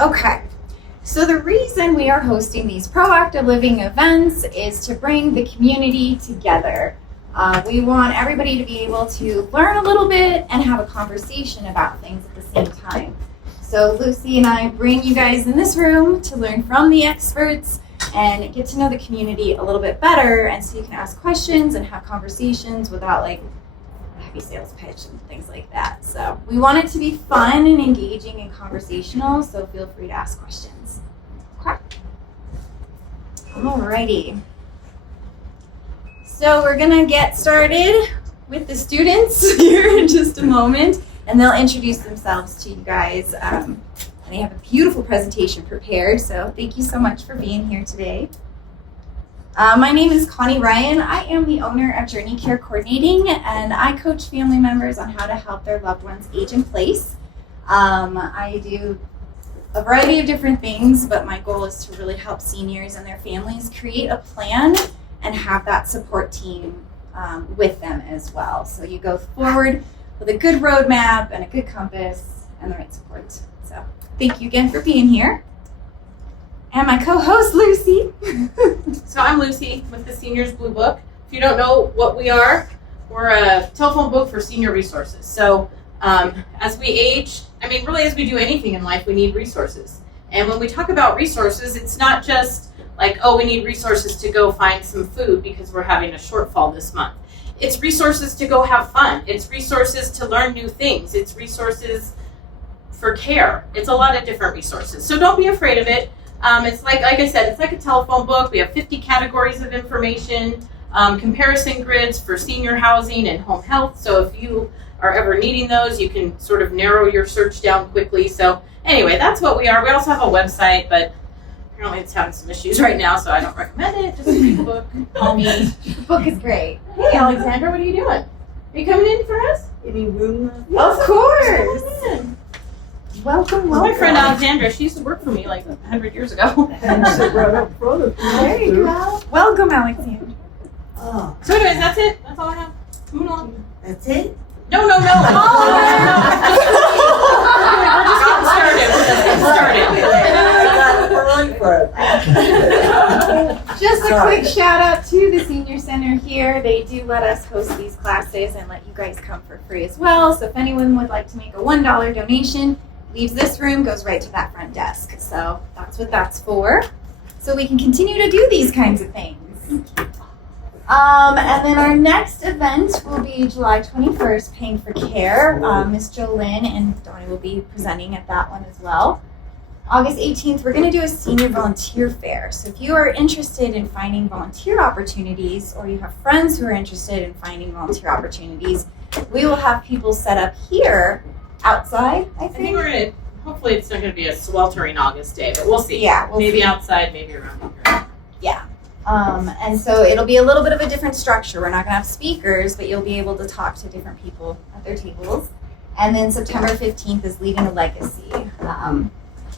Okay, so the reason we are hosting these proactive living events is to bring the community together. We want everybody to be able to learn a little bit and have a conversation about things at the same time. So Lucy and I bring you guys in this room to learn from the experts and get to know the community a little bit better, and so you can ask questions and have conversations without like a heavy sales pitch and things like that. So we want it to be fun and engaging and conversational, so feel free to ask questions. Okay. Alrighty. So we're gonna get started with the students here in just a moment, and they'll introduce themselves to you guys. And they have a beautiful presentation prepared, so thank you so much for being here today. My name is Connie Ryan. I am the owner of Journey Care Coordinating, and I coach family members on how to help their loved ones age in place. I do a variety of different things, but my goal is to really help seniors and their families create a plan and have that support team with them as well. So you go forward with a good roadmap and a good compass and the right support. So thank you again for being here. And my co-host, Lucy. So I'm Lucy with the Seniors Blue Book. If you don't know what we are, we're a telephone book for senior resources. So as we age, really as we do anything in life, we need resources. And when we talk about resources, it's not just like, oh, we need resources to go find some food because we're having a shortfall this month. It's resources to go have fun. It's resources to learn new things. It's resources for care. It's a lot of different resources. So don't be afraid of it. It's like I said, it's like a telephone book. We have 50 categories of information, comparison grids for senior housing and home health. So if you are ever needing those, you can sort of narrow your search down quickly. So anyway, that's what we are. We also have a website, but apparently it's having some issues right now, so I don't recommend it. Just read the book. Call me. The book is great. Hey, Alexandra, what are you doing? Are you coming in for us? Any room? Of course. Welcome. My friend Alexandra, she used to work for me like 100 years ago. And sit right up front of you. There you go. Welcome, Alexandra. Oh, So anyways, that's it. That's all I have. Moving along. that's it? No. We're just getting started. Just a quick shout out to the Senior Center here. They do let us host these classes and let you guys come for free as well. So if anyone would like to make a $1 donation, leaves this room, goes right to that front desk. So that's what that's for. So we can continue to do these kinds of things. And then our next event will be July 21st, Paying for Care. Ms. Jolynn and Donnie will be presenting at that one as well. August 18th, we're going to do a senior volunteer fair. So if you are interested in finding volunteer opportunities, or you have friends who are interested in finding volunteer opportunities, we will have people set up here outside, I I think think. we're gonna. Hopefully, it's not gonna be a sweltering August day, but we'll see. Yeah, we'll maybe see. outside, maybe around here. Yeah. And so it'll be a little bit of a different structure. We're not going to have speakers, but you'll be able to talk to different people at their tables. And then September 15th is Leaving a Legacy. I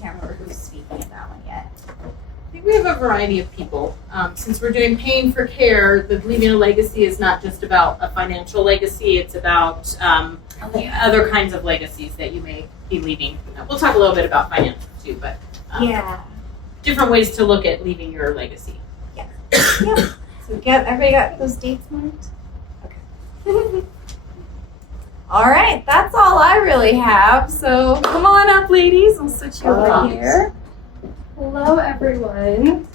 can't remember who's speaking at that one yet. I think we have a variety of people. Since we're doing Paying for Care, the Leaving a Legacy is not just about a financial legacy. It's about other kinds of legacies that you may be leaving. We'll talk a little bit about financial too, but Yeah. different ways to look at leaving your legacy. Yeah. So everybody got those dates marked? Okay. All right, that's all I really have. So come on up, ladies. I'll switch you over here. Hello, everyone.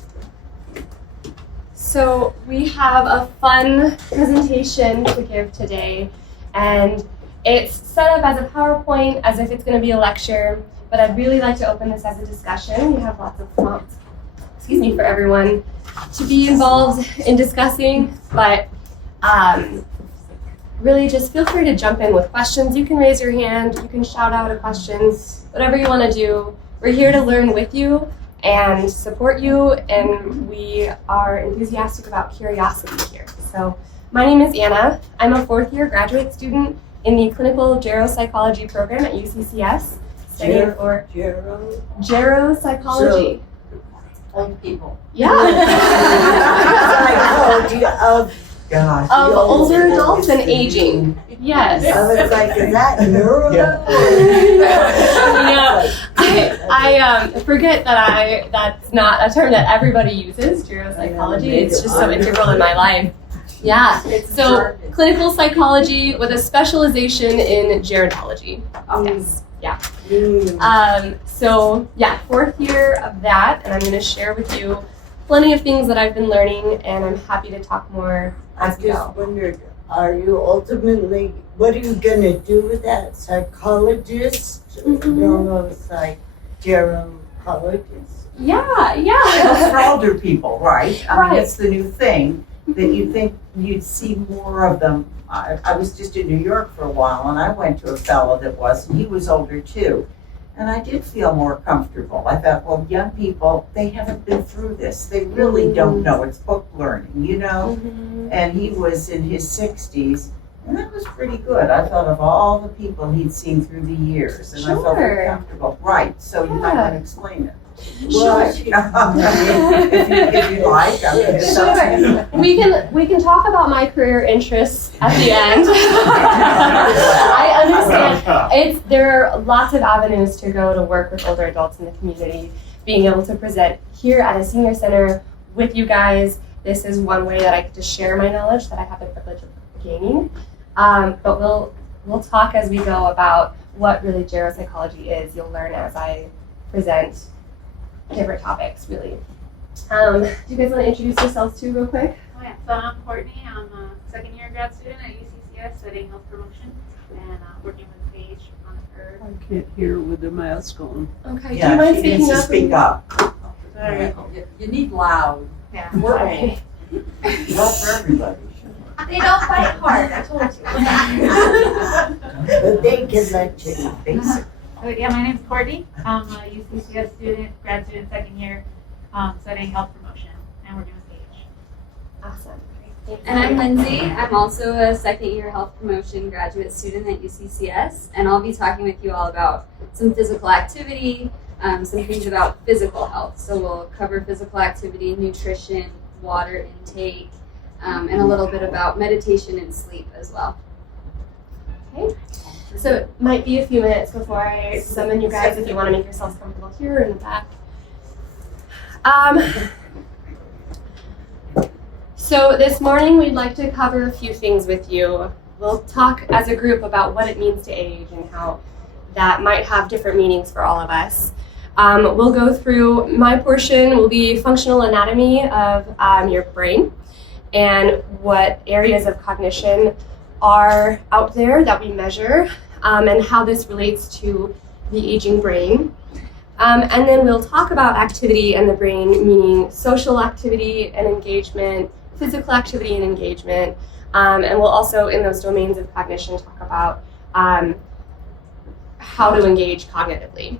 So we have a fun presentation to give today, and it's set up as a PowerPoint as if it's going to be a lecture, but I'd really like to open this as a discussion. We have lots of prompts, for everyone to be involved in discussing, but really just feel free to jump in with questions. You can raise your hand, you can shout out a question, whatever you want to do. We're here to learn with you and support you, and we are enthusiastic about curiosity here. So my name is Anna. I'm a fourth-year graduate student in the Clinical Geropsychology program at UCCS, studying for Geropsychology. Old people. Yeah. Of Of older adults and aging. Yes. I was like, is that neuro? Yeah. I forget that that's not a term that everybody uses, geropsychology. It's just so integral in my life. Yeah. So clinical psychology with a specialization in gerontology. Yes. Yeah. So yeah, 4th year of that, and I'm going to share with you plenty of things that I've been learning, and I'm happy to talk more as I we just go. wondered, are you ultimately, what are you going to do with that? Psychologist? Gerontologist? Yeah. That's for older people, right? I Right. mean, it's the new thing that you think you'd see more of them. I was just in New York for a while, and I went to a fellow that was, and he was older too. And I did feel more comfortable. I thought, well, young people, they haven't been through this. They really don't know. It's book learning, you know? And he was in his 60s, and that was pretty good. I thought of all the people he'd seen through the years, and I felt very comfortable. Right, so you might want to explain it. Well, if you like, I mean, it's up to you. We can talk about my career interests at the end. I understand. There are lots of avenues to go to work with older adults in the community. Being able to present here at a senior center with you guys, this is one way that I get to share my knowledge that I have the privilege of gaining. But we'll talk as we go about what really geropsychology is. You'll learn as I present different topics, really. Do you guys want to introduce yourselves too real quick? Oh yeah, so I'm Courtney. I'm a 2nd year grad student at UCCS studying health promotion and working with Paige on her. I can't hear with the mask on. Okay, do you Yeah, mind she needs to speak up. You need loud. Yeah. Okay. Well, for everybody. They don't fight hard, I told you. But they can let you know. Basic. So yeah, my name's Courtney. I'm a UCCS student, grad student, 2nd year, studying health promotion and working with Paige. Awesome. And I'm Lindsay. I'm also a 2nd year health promotion graduate student at UCCS, and I'll be talking with you all about some physical activity, some things about physical health. So we'll cover physical activity, nutrition, water intake, and a little bit about meditation and sleep as well. Okay. So it might be a few minutes before I summon you guys if you want to make yourselves comfortable here in the back. So this morning we'd like to cover a few things with you. We'll talk as a group about what it means to age and how that might have different meanings for all of us. We'll go through, my portion will be functional anatomy of your brain and what areas of cognition are out there that we measure and how this relates to the aging brain. And then we'll talk about activity and the brain, meaning social activity and engagement, physical activity and engagement, and we'll also, in those domains of cognition, talk about how to engage cognitively.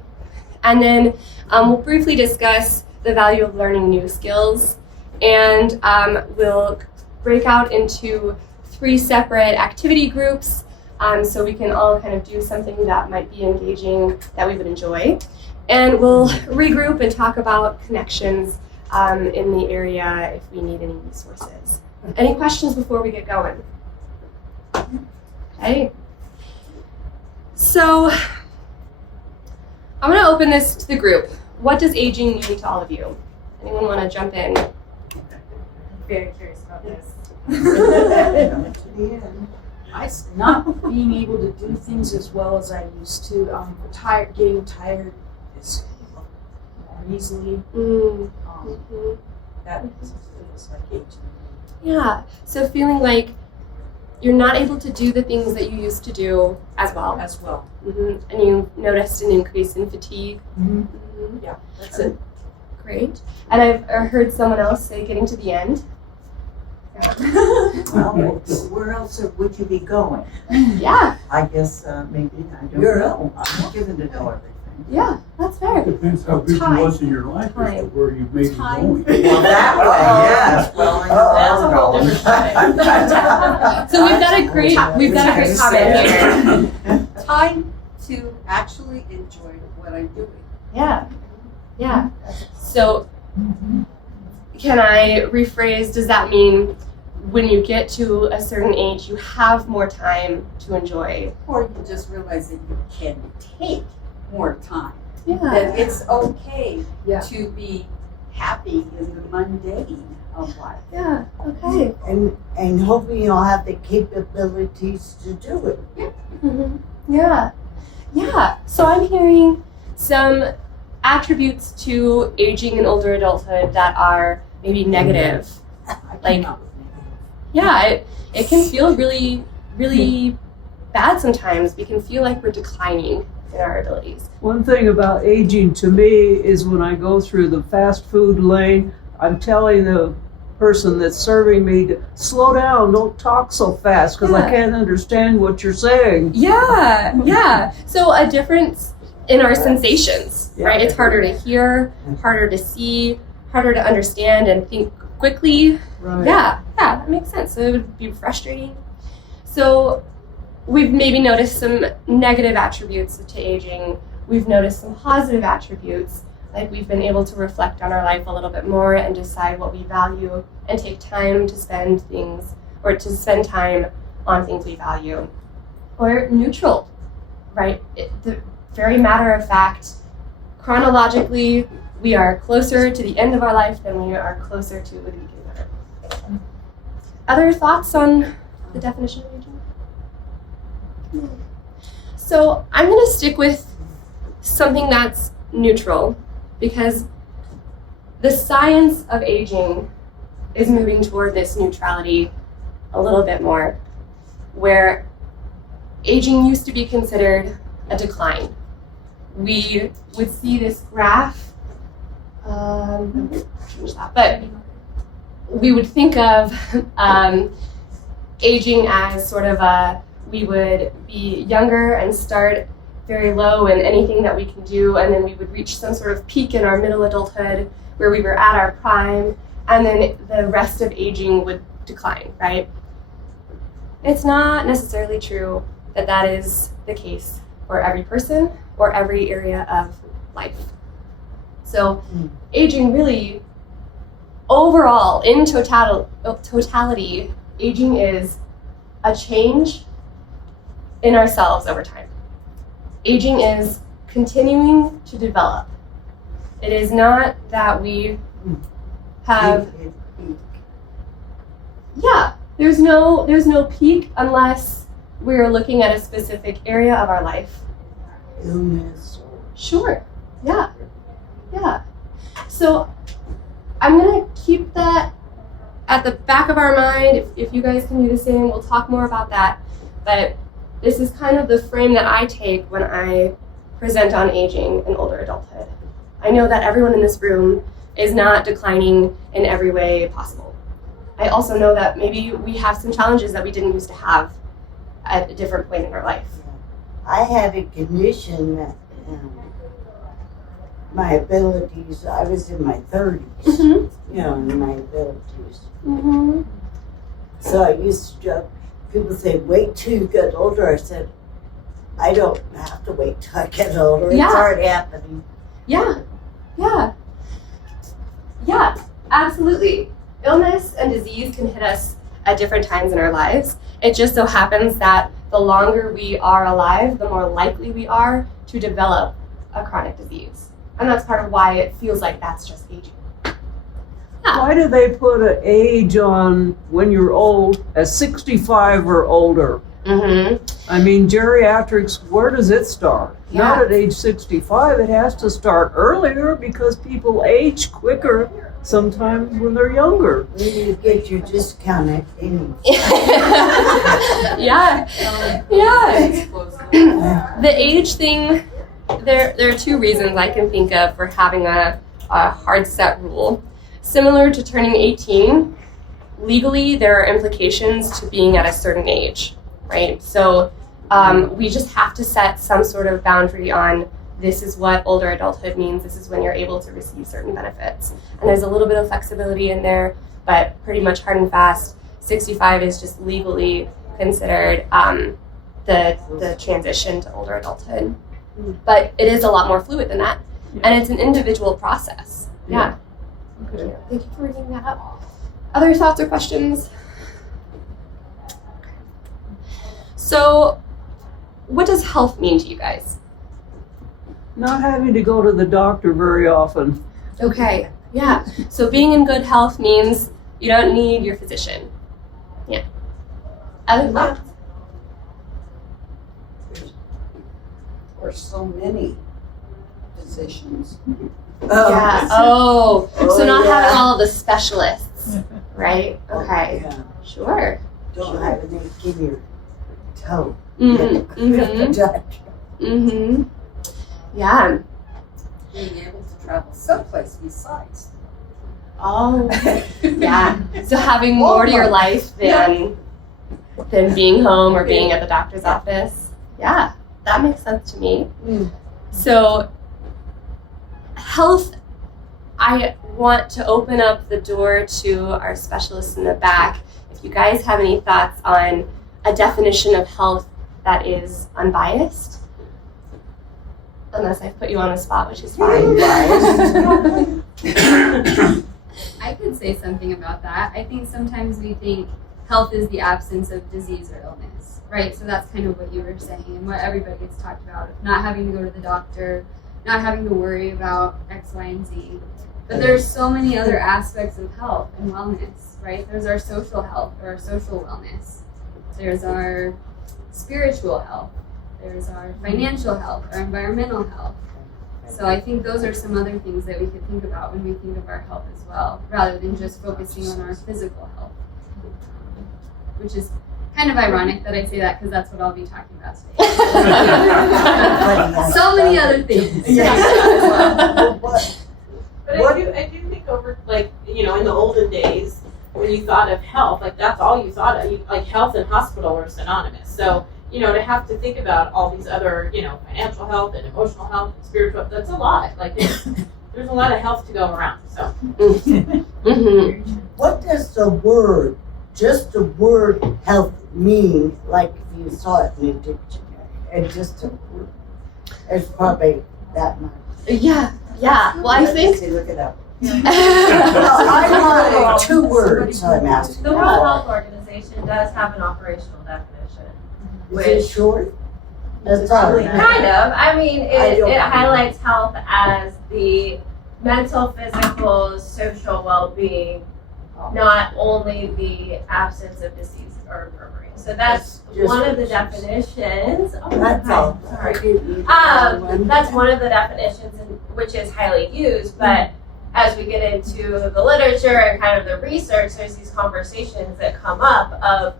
And then we'll briefly discuss the value of learning new skills, and we'll break out into 3 separate activity groups so we can all kind of do something that might be engaging that we would enjoy. And we'll regroup and talk about connections in the area if we need any resources. Any questions before we get going? Okay. So I'm going to open this to the group. What does aging mean to all of you? Anyone want to jump in? I'm very curious about this. Not being able to do things as well as I used to. Getting tired is more easily. That feels like aging. Yeah. So feeling like you're not able to do the things that you used to do as well. As well. And you noticed an increase in fatigue. Yeah, that's it. Great. And I've heard someone else say getting to the end. Well, where else would you be going? Yeah. I guess maybe, I don't know. I'm not given to know everything. Yeah, that's fair. Depends how busy Time. it was in your life as to where you may be Time. going. Well, that way, yes. Well, I know That's a whole different So we've got a great comment here. Time to actually enjoy what I'm doing. Yeah. So can I rephrase, does that mean when you get to a certain age, you have more time to enjoy. Or you just realize that you can take more time. Yeah. That it's okay Yeah. to be happy in the mundane of life. Yeah. Okay. And hopefully you'll have the capabilities to do it. Mm-hmm. Yeah. Yeah. So I'm hearing some attributes to aging in older adulthood that are maybe negative. Like, yeah, it can feel really, really bad sometimes. We can feel like we're declining in our abilities. One thing about aging to me is when I go through the fast food lane, I'm telling the person that's serving me to slow down, don't talk so fast because I can't understand what you're saying. Yeah, yeah. So a difference in our sensations, right? It's harder to hear, harder to see, harder to understand and think quickly. Right. Yeah, that makes sense. So it would be frustrating. So we've maybe noticed some negative attributes to aging. We've noticed some positive attributes, like we've been able to reflect on our life a little bit more and decide what we value and take time to spend things, or to spend time on things we value. Or neutral, right? The very matter of fact, chronologically, we are closer to the end of our life than we are closer to the beginning of it. Other thoughts on the definition of aging? So I'm going to stick with something that's neutral, because the science of aging is moving toward this neutrality a little bit more, where aging used to be considered a decline. We would see this graph, change that, but we would think of aging as sort of we would be younger and start very low in anything that we can do, and then we would reach some sort of peak in our middle adulthood where we were at our prime, and then the rest of aging would decline, right? It's not necessarily true that that is the case for every person or every area of life. So aging really, overall, in totality, aging is a change in ourselves over time. Aging is continuing to develop. It is not that we have, there's no peak unless we're looking at a specific area of our life. Illness. Sure, yeah. So I'm gonna keep that at the back of our mind. If you guys can do the same, we'll talk more about that. But this is kind of the frame that I take when I present on aging in older adulthood. I know that everyone in this room is not declining in every way possible. I also know that maybe we have some challenges that we didn't used to have at a different point in our life. I had a condition that my abilities, I was in my 30s, in my abilities. Mm-hmm. So I used to joke, people say, wait till you get older. I said, I don't have to wait till I get older. It's already happening. Yeah, absolutely. Illness and disease can hit us at different times in our lives. It just so happens that the longer we are alive, the more likely we are to develop a chronic disease. And that's part of why it feels like that's just aging. Why do they put an age on when you're old as 65 or older? Mm-hmm. I mean, geriatrics, where does it start? Not at age 65. It has to start earlier because people age quicker sometimes when they're younger. When you get your discount at any. The age thing, there are two reasons I can think of for having a hard set rule. Similar to turning 18, legally there are implications to being at a certain age, right? So we just have to set some sort of boundary on this is what older adulthood means, this is when you're able to receive certain benefits. And there's a little bit of flexibility in there, but pretty much hard and fast, 65 is just legally considered the transition to older adulthood. But it is a lot more fluid than that, and it's an individual process. Yeah. Okay. Thank you for bringing that up. Other thoughts or questions? So, what does health mean to you guys? Not having to go to the doctor very often. Okay, yeah. So being in good health means you don't need your physician. Yeah. Other thoughts? There's so many physicians. Yeah. Oh, so Oh, not yeah. having all of the specialists, right? Okay. Yeah. Sure. Don't have any give your toe. Mm-hmm. Mm-hmm. Yeah. Being able to travel someplace besides. Oh, yeah. So having more to your life than being home or being at the doctor's office. Yeah, that makes sense to me. So health, I want to open up the door to our specialists in the back. If you guys have any thoughts on a definition of health that is unbiased, unless I've put you on the spot, which is fine. I could say something about that. I think sometimes we think health is the absence of disease or illness, right? So that's kind of what you were saying and what everybody gets talked about, not having to go to the doctor, not having to worry about X, Y, and Z. But there's so many other aspects of health and wellness, right? There's our social health or our social wellness. There's our spiritual health. There's our financial health, our environmental health. So I think those are some other things that we could think about when we think of our health as well, rather than just focusing on our physical health. Which is kind of ironic that I say that because that's what I'll be talking about today. So many other things. But I do think over, like, you know, in the olden days, when you thought of health, like, that's all you thought of. Like, health and hospital were synonymous. So, you know, to have to think about all these other, you know, financial health and emotional health and spiritual, that's a lot. Like, there's a lot of health to go around, so. Mm-hmm. What does the word, just the word health mean, like if you saw it in a dictionary? And just a word. There's probably that much. Yeah. Well, I think. Look it up. Yeah. Well, I want 2 words, so I'm asking. The World Health Organization does have an operational definition. Is it short? That's all. Kind of. I mean, it don't know. highlights health as the mental, physical, social well-being, not only the absence of disease or infirmary. So that's Just one of the what it definitions. Oh, That's hi, all. Sorry. That's one of the definitions, which is highly used, but as we get into the literature and kind of the research, there's these conversations that come up of,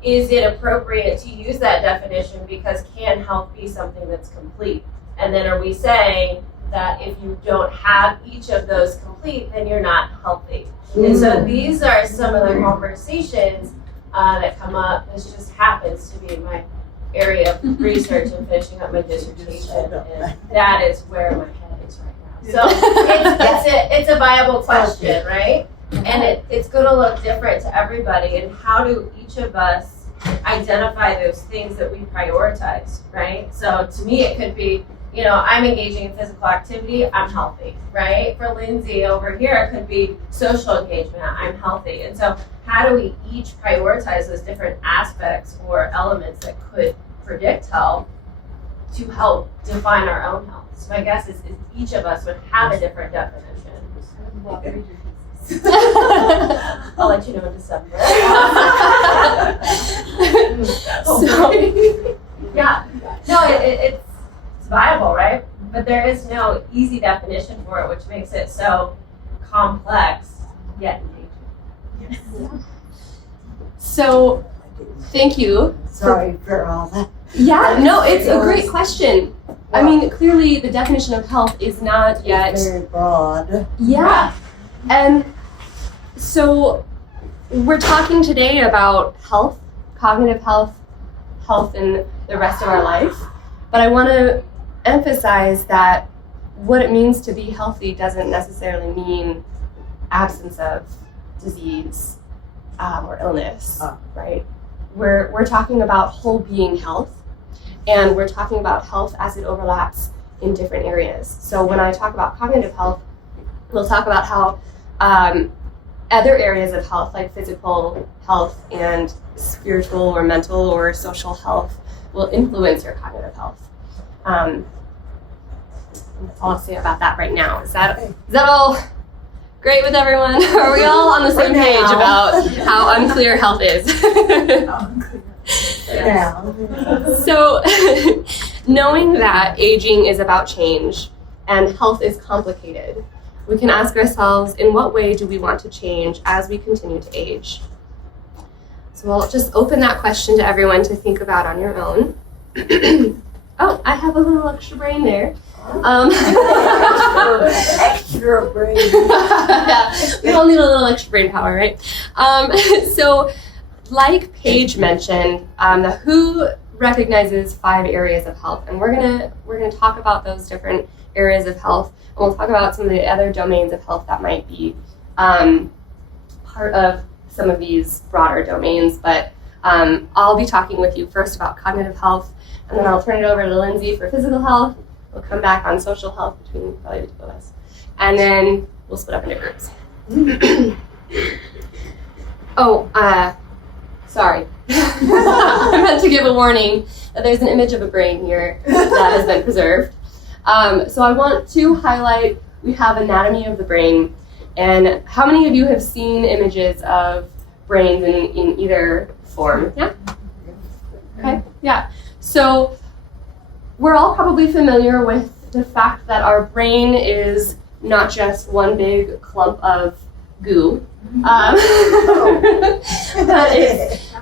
is it appropriate to use that definition because can health be something that's complete? And then are we saying that if you don't have each of those complete, then you're not healthy? And so these are some of the conversations that come up. This just happens to be my area of research and finishing up my dissertation, and that is where my head is right now. So it's a viable question, right? And it's going to look different to everybody. And how do each of us identify those things that we prioritize, right? So to me, it could be, you know, I'm engaging in physical activity, I'm healthy, right? For Lindsay over here, it could be social engagement, I'm healthy. And so how do we each prioritize those different aspects or elements that could predict health to help define our own health? So my guess is each of us would have a different definition. I'll let you know in December. So, yeah, no, it's viable, right? But there is no easy definition for it, which makes it so complex yet engaging. so thank you. Sorry for all that. Yeah, no, it's a great question. I mean, clearly the definition of health is not yet. It's very broad. Yeah. And so we're talking today about health, cognitive health, health in the rest of our life. But I want to emphasize that what it means to be healthy doesn't necessarily mean absence of disease or illness, right? We're talking about whole being health, and we're talking about health as it overlaps in different areas. So when I talk about cognitive health, we'll talk about how other areas of health, like physical health and spiritual or mental or social health, will influence your cognitive health. That's all I'll say about that right now. Is that all great with everyone? Are we all on the same page about how unclear health is? Yeah. So, knowing that aging is about change and health is complicated, we can ask ourselves, in what way do we want to change as we continue to age? So I'll just open that question to everyone to think about on your own. Oh, I have a little extra brain there. Extra brain. Yeah, we all need a little extra brain power, right? So, like Paige mentioned, the WHO recognizes 5 areas of health, and we're gonna talk about those different areas of health, and we'll talk about some of the other domains of health that might be part of some of these broader domains. But I'll be talking with you first about cognitive health, and then I'll turn it over to Lindsay for physical health. We'll come back on social health between probably the two of us, and then we'll split up into groups. Sorry. I meant to give a warning that there's an image of a brain here that has been preserved. So I want to highlight, we have anatomy of the brain, and how many of you have seen images of brains in either form? Yeah? Okay, yeah. So we're all probably familiar with the fact that our brain is not just one big clump of goo. But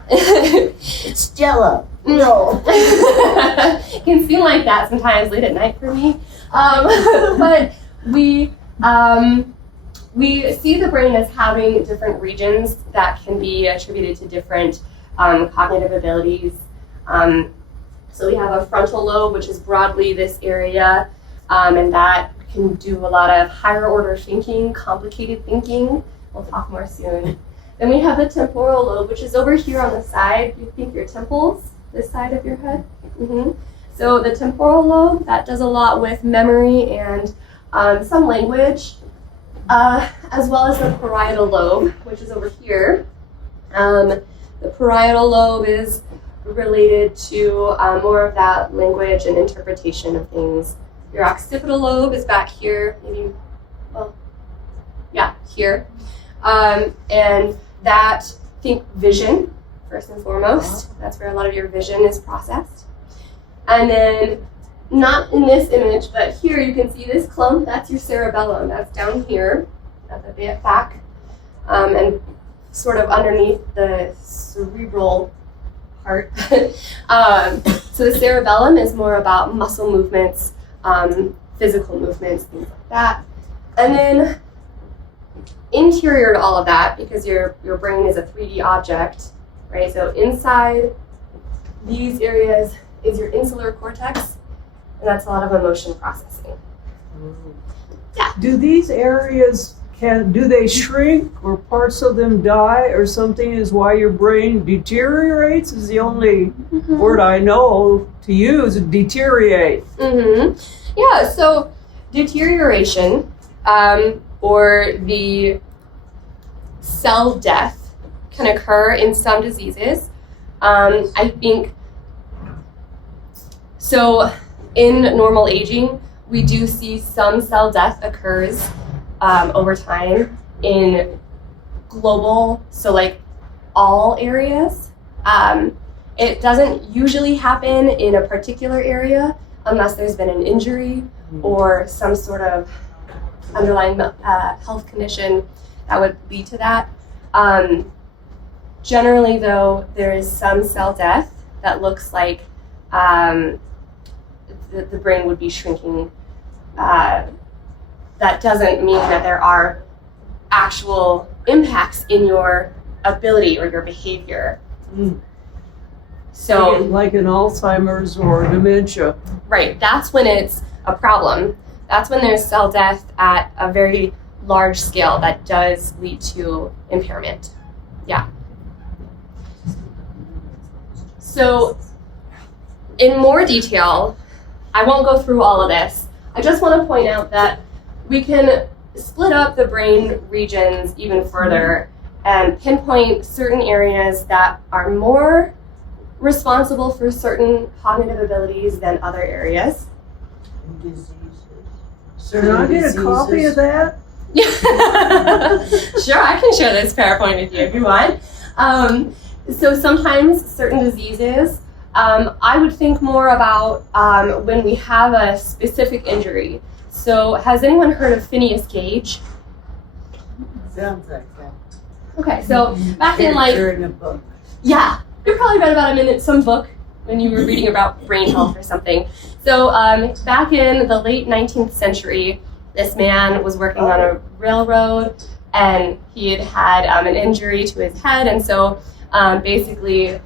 It's Jello. No. It can seem like that sometimes late at night for me. But we see the brain as having different regions that can be attributed to different cognitive abilities. So we have a frontal lobe, which is broadly this area, and that can do a lot of higher order thinking, complicated thinking. We'll talk more soon. Then we have the temporal lobe, which is over here on the side. You think your temples, this side of your head. So the temporal lobe, that does a lot with memory and some language, as well as the parietal lobe, which is over here. The parietal lobe is related to more of that language and interpretation of things. Your occipital lobe is back here, maybe, well, yeah, here. And that, think vision, first and foremost. That's where a lot of your vision is processed. And then, not in this image, but here you can see this clump, that's your cerebellum. That's down here, at the back, and sort of underneath the cerebral part. So the cerebellum is more about muscle movements, physical movements, things like that. And then interior to all of that, because your brain is a 3D object, right? So inside these areas is your insular cortex, and that's a lot of emotion processing. Yeah. Do these areas, do they shrink or parts of them die or something is why your brain deteriorates? Is the only word I know to use, deteriorate. Yeah, so deterioration, or the cell death, can occur in some diseases. I think, so in normal aging, we do see some cell death occurs over time in global, so like all areas. It doesn't usually happen in a particular area unless there's been an injury or some sort of underlying health condition that would lead to that. Generally, though, there is some cell death that looks like the brain would be shrinking. That doesn't mean that there are actual impacts in your ability or your behavior. So, like in Alzheimer's or dementia. Right, that's when it's a problem. That's when there's cell death at a very large scale that does lead to impairment. Yeah. So, in more detail, I won't go through all of this. I just want to point out that we can split up the brain regions even further and pinpoint certain areas that are more responsible for certain cognitive abilities than other areas. Diseases. Can I get a copy of that? Sure, I can share this PowerPoint with you if you want. So sometimes certain diseases, I would think more about when we have a specific injury. So has anyone heard of Phineas Gage? Sounds like that. Okay, so back in like, Picture in a book. yeah, you probably read about him in some book when you were reading about brain health or something. So back in the late 19th century, this man was working on a railroad and he had an injury to his head, and so basically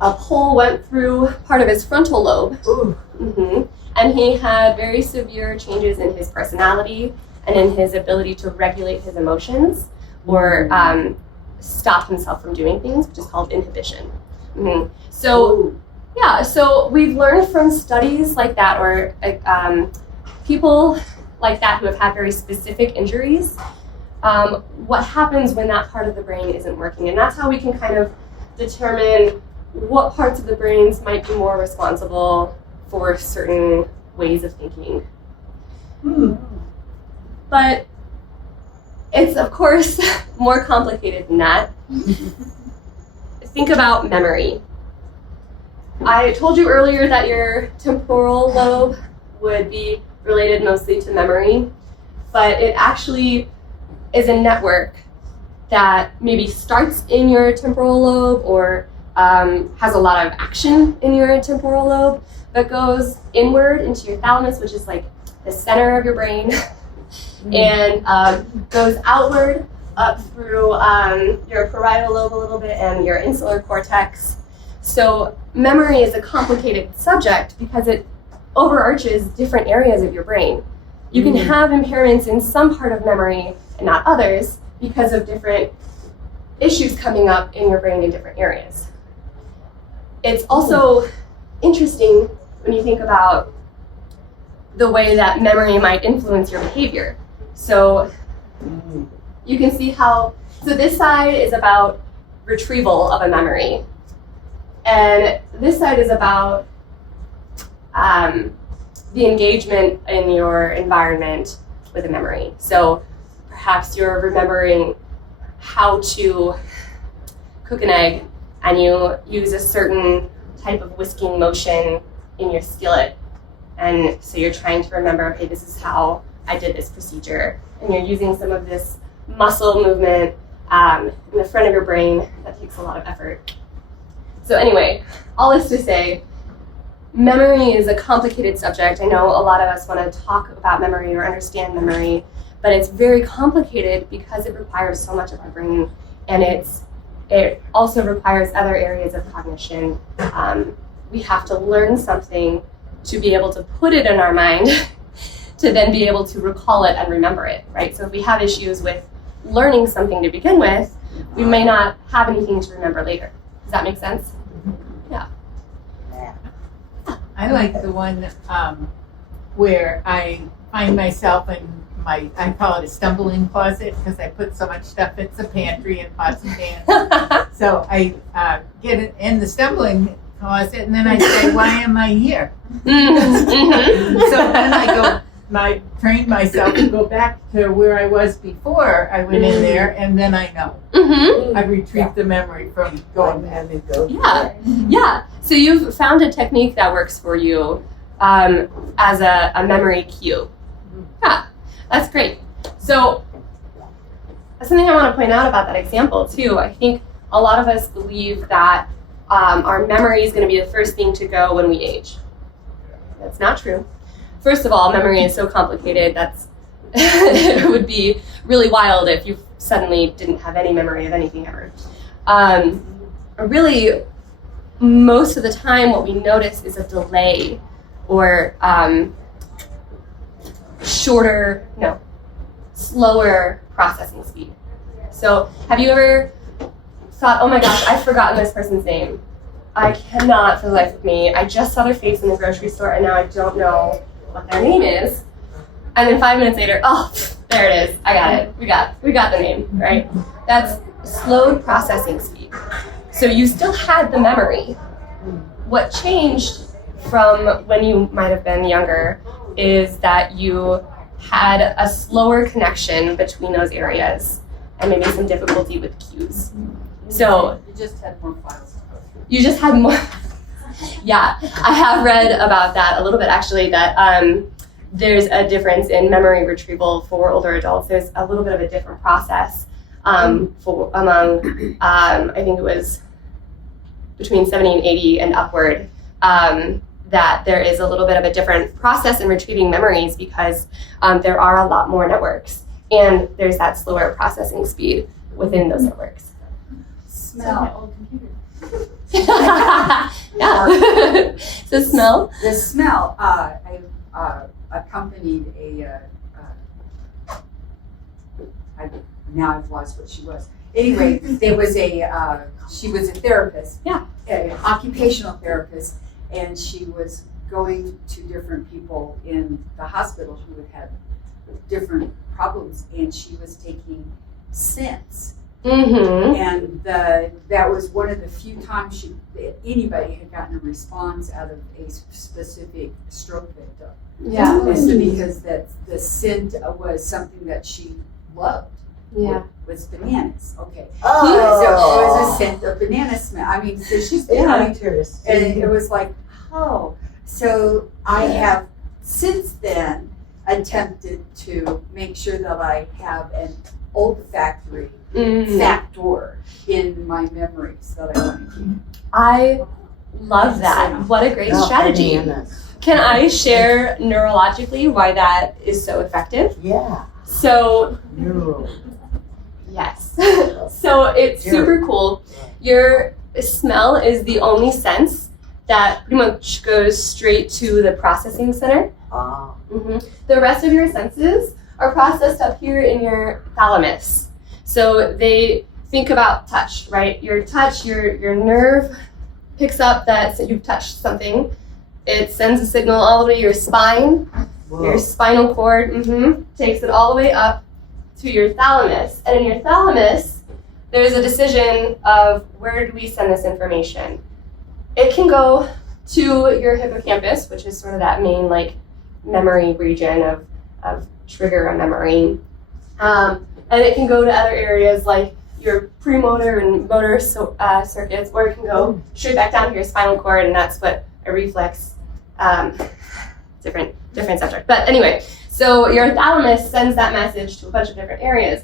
a pole went through part of his frontal lobe. Mm-hmm. And he had very severe changes in his personality and in his ability to regulate his emotions or stop himself from doing things, which is called inhibition. Mm-hmm. So, yeah, so we've learned from studies like that, or people like that who have had very specific injuries, what happens when that part of the brain isn't working. And that's how we can kind of determine what parts of the brains might be more responsible for certain ways of thinking. But it's, of course, more complicated than that. Think about memory. I told you earlier that your temporal lobe would be related mostly to memory, but it actually is a network that maybe starts in your temporal lobe or has a lot of action in your temporal lobe, but goes inward into your thalamus, which is like the center of your brain, and goes outward up through your parietal lobe a little bit and your insular cortex. So memory is a complicated subject because it overarches different areas of your brain. You can have impairments in some part of memory and not others because of different issues coming up in your brain in different areas. It's also interesting when you think about the way that memory might influence your behavior. So you can see how, so this side is about retrieval of a memory. And this side is about the engagement in your environment with a memory. So perhaps you're remembering how to cook an egg and you use a certain type of whisking motion in your skillet. And so you're trying to remember, okay, this is how I did this procedure. And you're using some of this muscle movement in the front of your brain that takes a lot of effort. So anyway, all this to say, memory is a complicated subject. I know a lot of us want to talk about memory or understand memory, but it's very complicated because it requires so much of our brain, and it also requires other areas of cognition. We have to learn something to be able to put it in our mind to then be able to recall it and remember it, right? So if we have issues with learning something to begin with, we may not have anything to remember later. Does that make sense? Yeah. I like the one where I find myself in I call it a stumbling closet because I put so much stuff. It's a pantry and pots and pans. So I get it in the stumbling closet and then I say, why am I here? So then I trained myself to go back to where I was before I went in there, and then I know. I retrieved the memory from going back. Yeah. So you've found a technique that works for you as a memory cue. Yeah, that's great. So something I want to point out about that example too, I think a lot of us believe that our memory is going to be the first thing to go when we age. That's not true. First of all, memory is so complicated that's it would be really wild if you suddenly didn't have any memory of anything ever. Really, most of the time what we notice is a delay or slower processing speed. So have you ever thought, oh my gosh, I've forgotten this person's name. I cannot for the life of me. I just saw their face in the grocery store and now I don't know what their name is. And then 5 minutes later, oh, there it is. I got it. We got the name, right? That's slowed processing speed. So you still had the memory. What changed from when you might have been younger is that you had a slower connection between those areas and maybe some difficulty with cues. So You just had more files to go through. you just had more. Yeah, I have read about that a little bit actually, that there's a difference in memory retrieval for older adults. There's a little bit of a different process for among, I think it was between 70 and 80 and upward, that there is a little bit of a different process in retrieving memories because there are a lot more networks and there's that slower processing speed within those networks. Smell. Yeah. So smell. The smell. I accompanied now I've lost what she was. Anyway, there was she was a therapist. Yeah. An occupational therapist, and she was going to different people in the hospital who had had different problems, and she was taking scents. Mm-hmm. And that was one of the few times anybody had gotten a response out of a specific stroke victim. Yeah. Because the scent was something that she loved. Yeah. Was bananas. Okay. Oh. So it was a scent of banana smell. I mean, so she's Interesting. and it was like, oh. So I have since then attempted to make sure that I have an olfactory factor in my memories that I want to keep. I love that. What a great strategy. Bananas. Can I share neurologically why that is so effective? Yeah. So, Neuro. yes. So it's super cool. Your smell is the only sense that pretty much goes straight to the processing center. Ah. The rest of your senses are processed up here in your thalamus. So they think about touch, right? Your touch, your nerve picks up that you've touched something. It sends a signal all the way to your spine. Whoa. Your spinal cord takes it all the way up to your thalamus. And in your thalamus, there's a decision of where do we send this information. It can go to your hippocampus, which is sort of that main memory region of trigger a memory. And it can go to other areas like your premotor and motor circuits, or it can go straight back down to your spinal cord, and that's what a reflex, different subject. But anyway, so your thalamus sends that message to a bunch of different areas.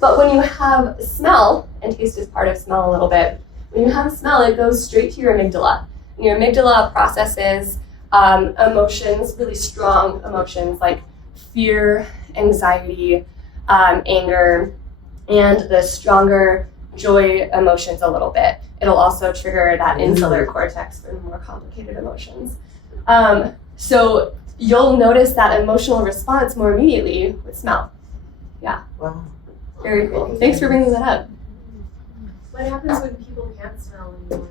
But when you have smell, and taste is part of smell a little bit, when you have smell, it goes straight to your amygdala. And your amygdala processes emotions, really strong emotions like fear, anxiety, anger, and the stronger joy emotions a little bit. It'll also trigger that insular cortex for more complicated emotions. So you'll notice that emotional response more immediately with smell. Yeah. Wow. Very cool. Thanks for bringing that up. What happens when people can't smell anymore?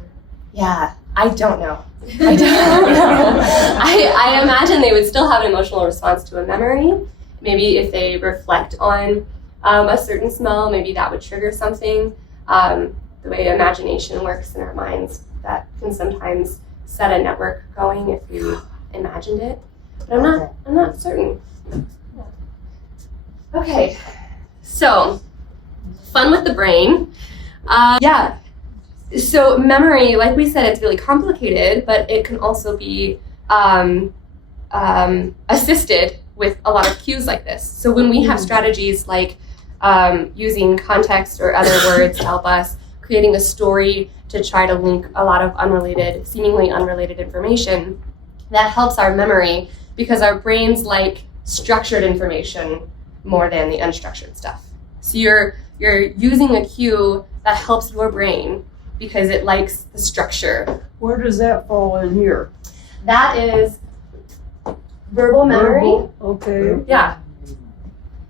Yeah, I don't know. I don't know. I imagine they would still have an emotional response to a memory. Maybe if they reflect on a certain smell, maybe that would trigger something. The way imagination works in our minds, that can sometimes set a network going if we imagined it. But I'm not certain. Okay, so fun with the brain. Yeah. So memory, like we said, it's really complicated, but it can also be assisted with a lot of cues like this. So when we have strategies like using context or other words to help us, creating a story to try to link a lot of seemingly unrelated information, that helps our memory because our brains like structured information more than the unstructured stuff. So you're using a cue that helps your brain because it likes the structure. Where does that fall in here? That is verbal memory. Verbal? Okay. Yeah.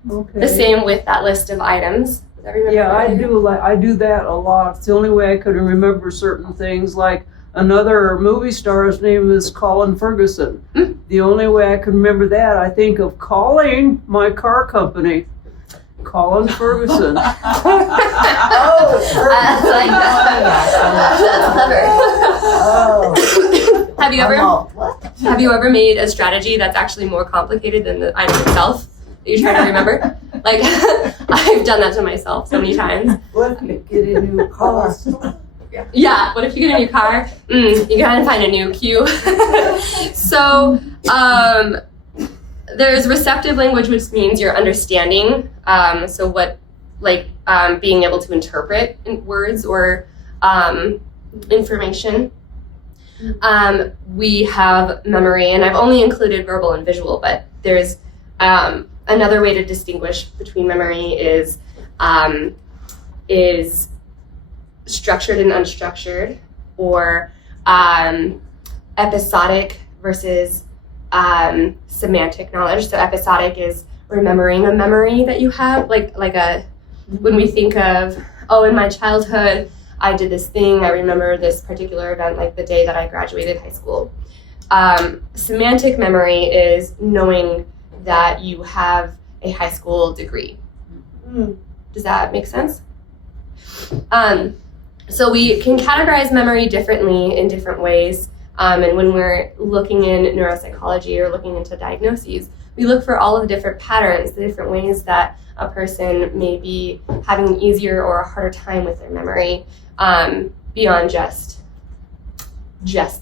Okay. The same with that list of items. Does everybody remember that? I do that a lot. It's the only way I could remember certain things, like another movie star's name is Colin Ferguson. The only way I can remember that, I think of calling my car company. Colin Ferguson. Oh, I like that. That's clever. Oh. Have you ever I'm all, what? have you ever made a strategy that's actually more complicated than the item itself that you try to remember? Like I've done that to myself so many times. What if you get a new car? Yeah, what if you get a new car? You gotta find a new cue. So, there's receptive language, which means you're understanding. So what, like being able to interpret in words or information. We have memory, and I've only included verbal and visual, but there's another way to distinguish between memory is structured and unstructured, or episodic versus semantic knowledge. So episodic is remembering a memory that you have, when we think of, in my childhood, I did this thing, I remember this particular event, like the day that I graduated high school. Semantic memory is knowing that you have a high school degree. Does that make sense? So we can categorize memory differently in different ways. And when we're looking in neuropsychology or looking into diagnoses, we look for all of the different patterns, the different ways that a person may be having an easier or a harder time with their memory, beyond just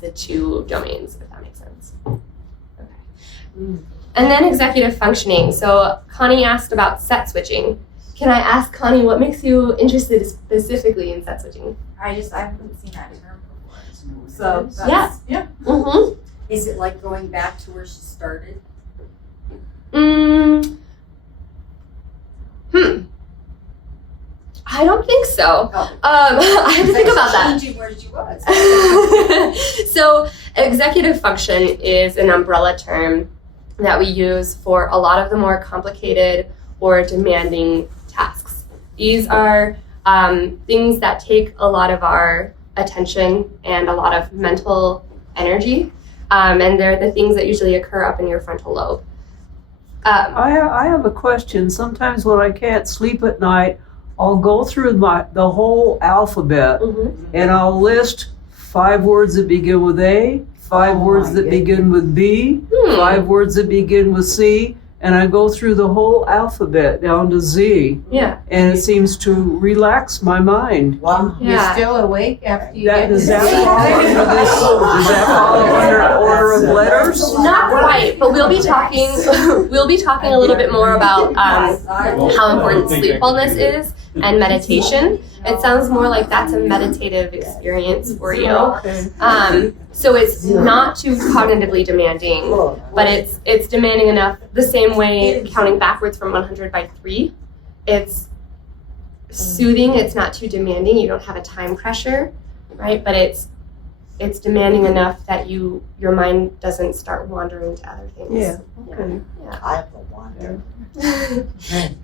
the two domains, if that makes sense. Okay. And then executive functioning. So Connie asked about set switching. Can I ask Connie, what makes you interested specifically in set switching? I haven't seen that term before. So Yeah. Mm-hmm. Is it like going back to where she started? I don't think so. Oh. I have to think about that. Changing where she was. So executive function is an umbrella term that we use for a lot of the more complicated or demanding tasks. These are things that take a lot of our attention and a lot of mental energy, and they're the things that usually occur up in your frontal lobe. I have a question. Sometimes when I can't sleep at night, I'll go through the whole alphabet, and I'll list 5 words that begin with A, 5 words that begin with B, 5 words that begin with C, and I go through the whole alphabet down to Z. Yeah. And it seems to relax my mind. Wow. You're still awake after you get to Does that sleep? fall under order of letters? Not quite, but we'll be talking a little bit more about how important sleep wellness is and meditation. It sounds more like that's a meditative experience for you. So it's not too cognitively demanding, but it's demanding enough. The same way counting backwards from 100 by 3, it's soothing. It's not too demanding. You don't have a time pressure, right? But it's demanding enough that your mind doesn't start wandering to other things. Yeah. Okay. I have a wonder.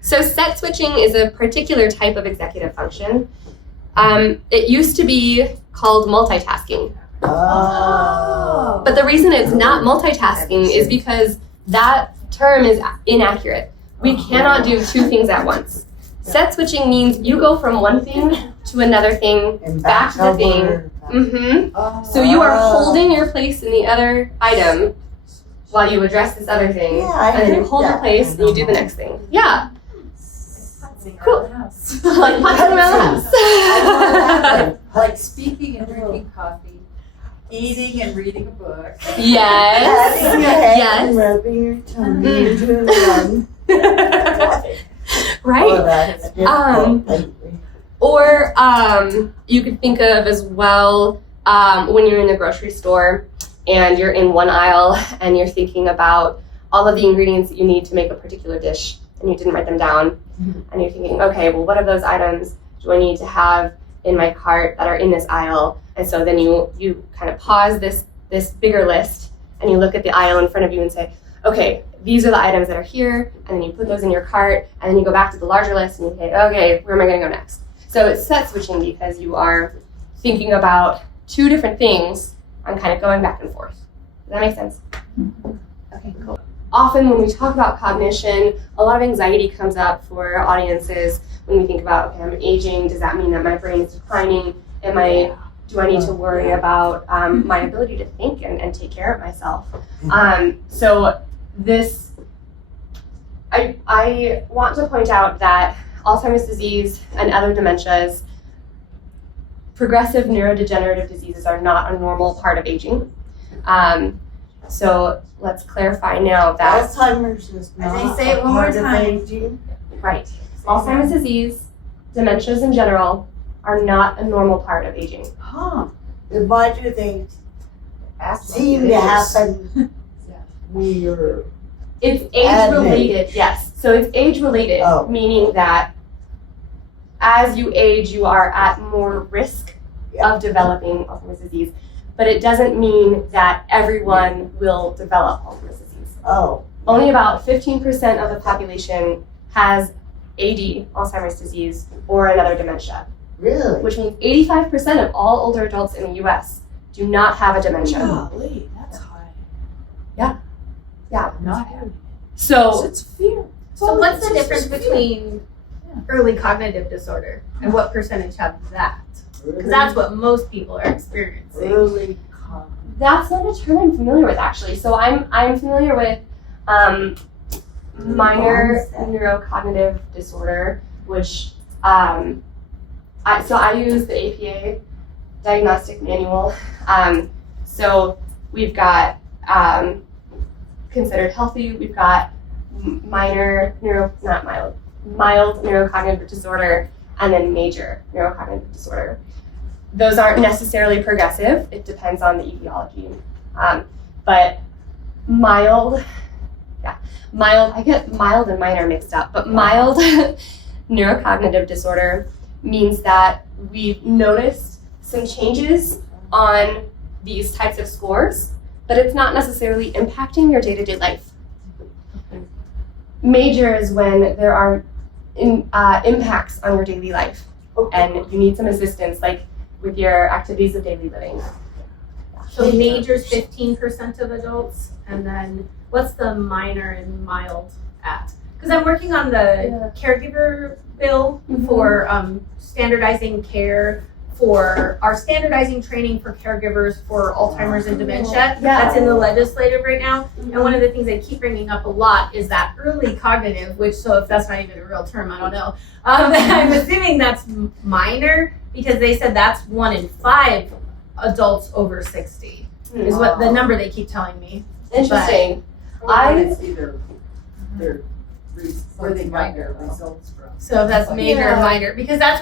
So set switching is a particular type of executive function. It used to be called multitasking. Oh. But the reason it's not multitasking is because that term is inaccurate. We cannot do 2 things at once. Set switching means you go from one thing to another thing, And back to the thing. So you are holding your place in the other item while you address this other thing, Yeah, I and then you heard hold the that. place and you do the next thing. Yeah. Cool. Like punching around the house. Like speaking and drinking coffee, eating and reading a book. Yes. Patting your head Yes. and rubbing your tummy and doing one. Right. Oh, that's difficult lately. Or you could think of as well when you're in the grocery store and you're in one aisle and you're thinking about all of the ingredients that you need to make a particular dish and you didn't write them down. And you're thinking, okay, well, what of those items do I need to have in my cart that are in this aisle? And so then you kind of pause this bigger list and you look at the aisle in front of you and say, okay, these are the items that are here, and then you put those in your cart, and then you go back to the larger list and you say, okay, where am I going to go next? So it's set switching because you are thinking about 2 different things and kind of going back and forth. Does that make sense? Okay, cool. often when we talk about cognition, a lot of anxiety comes up for audiences when we think about, okay, I'm aging. Does that mean that my brain is declining? Do I need to worry about my ability to think and take care of myself? So this, I want to point out that Alzheimer's disease and other dementias, progressive neurodegenerative diseases are not a normal part of aging. So let's clarify now that Alzheimer's is not say it a one more part of time. aging. right, Alzheimer's disease, dementias in general, are not a normal part of aging. Then why do they seem to happen when you're It's age related, yes. So it's age related, meaning that as you age, you are at more risk of developing Alzheimer's disease. But it doesn't mean that everyone will develop Alzheimer's disease. Only about 15% of the population has AD, Alzheimer's disease, or another dementia. Really? Which means 85% of all older adults in the US do not have a dementia. Golly, that's high. Yeah. Not having So it's fear. So what's the difference between early cognitive disorder and what percentage have that? Because that's what most people are experiencing. Early that's not a term I'm familiar with, actually. So I'm familiar with minor neurocognitive disorder, which I use the APA diagnostic manual. So we've got considered healthy. We've got mild neurocognitive disorder, and then major neurocognitive disorder. Those aren't necessarily progressive. It depends on the etiology. But mild, I get mild and minor mixed up, but mild neurocognitive disorder means that we've noticed some changes on these types of scores, but it's not necessarily impacting your day-to-day life. Major is when there are impacts on your daily life, and you need some assistance, like with your activities of daily living. So major's 15% of adults, and then what's the minor and mild at? Because I'm working on the caregiver bill for standardizing care for our standardizing training for caregivers for Alzheimer's and dementia. That's in the legislative right now. And one of the things they keep bringing up a lot is that early cognitive, which, so if that's not even a real term, I don't know. I'm assuming that's minor because they said that's 1 in 5 adults over 60 is what the number they keep telling me. Interesting. I see their where they got their results from. So that's major and minor, because that's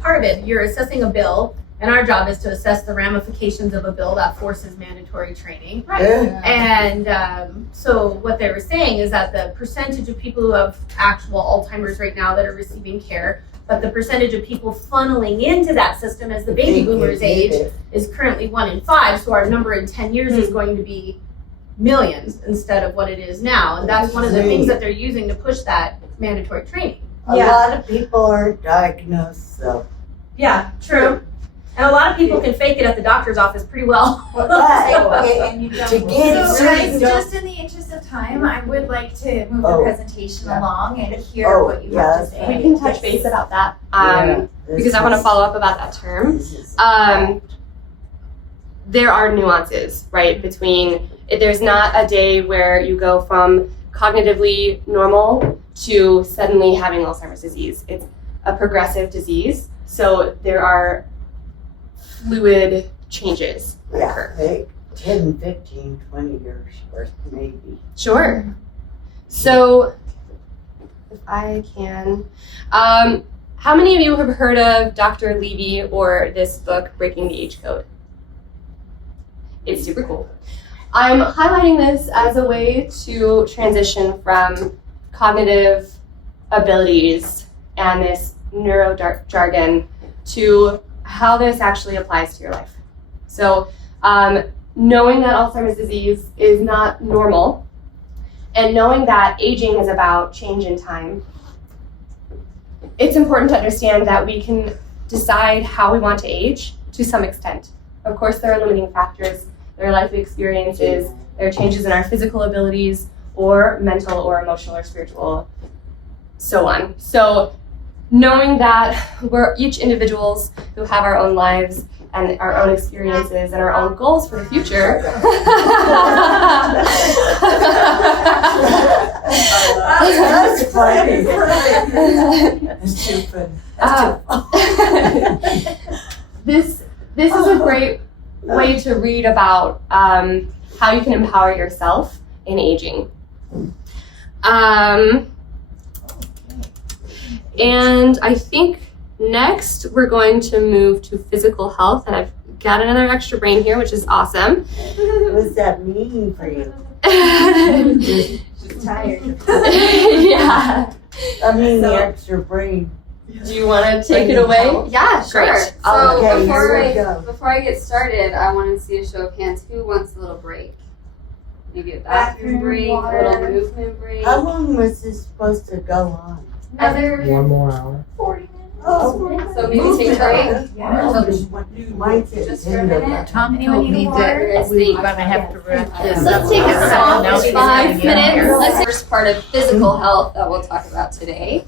part of it. You're assessing a bill, and our job is to assess the ramifications of a bill that forces mandatory training. Right. And so what they were saying is that the percentage of people who have actual Alzheimer's right now that are receiving care, but the percentage of people funneling into that system as the baby boomers age is currently 1 in 5. So our number in 10 years is going to be millions instead of what it is now. And that's one of the things that they're using to push that mandatory training. A lot of people aren't diagnosed, so. Yeah, true. And a lot of people can fake it at the doctor's office pretty well. And you To don't. get So certain guys, just in the interest of time, I would like to move the presentation along and hear what you have to say. We can touch base about that because I want to follow up about that term. There are nuances, right, between, there's not a day where you go from cognitively normal to suddenly having Alzheimer's disease. It's a progressive disease, so there are fluid changes that occur. 10, 15, 20 years worth, maybe. Sure. So, if I can, how many of you have heard of Dr. Levy or this book, Breaking the Age Code? It's super cool. I'm highlighting this as a way to transition from cognitive abilities and this neuro jargon to how this actually applies to your life. So, knowing that Alzheimer's disease is not normal, and knowing that aging is about change in time, it's important to understand that we can decide how we want to age to some extent. Of course, there are limiting factors. There are life experiences. There are changes in our physical abilities. or mental or emotional or spiritual, so on. So knowing that we're each individuals who have our own lives and our own experiences and our own goals for the future. That's funny. Stupid. This is a great way to read about how you can empower yourself in aging. And I think next we're going to move to physical health, and I've got another extra brain here, which is awesome. What does that mean for you? She's tired. Yeah. I mean, the extra brain. Do you want to take it away? Yeah, sure. Great. So Okay, before here we go. before I get started, I want to see a show of hands. Who wants a little break? Maybe a bathroom break, a little movement break. How long was this supposed to go on? Other 1 more hour. 40 minutes. Oh, So maybe take a break. Mine's at Just for a 10 minute. o'clock. Tom told me that we're gonna have to wrap this So up. let's take a song Now for she's 5 getting in minutes. here. Let's take the first part of physical health that we'll talk about today.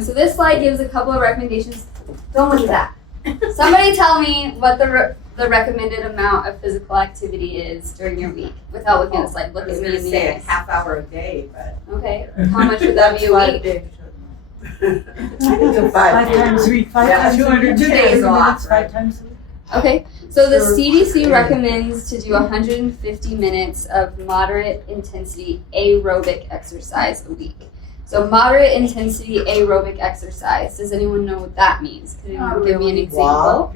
So this slide gives a couple of recommendations. Don't look at that. Somebody tell me what the recommended amount of physical activity is during your week without looking at the slide. Look I was at me gonna in the say a eyes. half hour a day, but. Okay. How much would that be a week? I think a 5 times 3, 5 Yeah, times 200 2 days a lot, right? 5 times. Okay, so the Sure. CDC recommends to do 150 minutes of moderate intensity aerobic exercise a week. So moderate intensity aerobic exercise. Does anyone know what that means? Could anyone give me an example?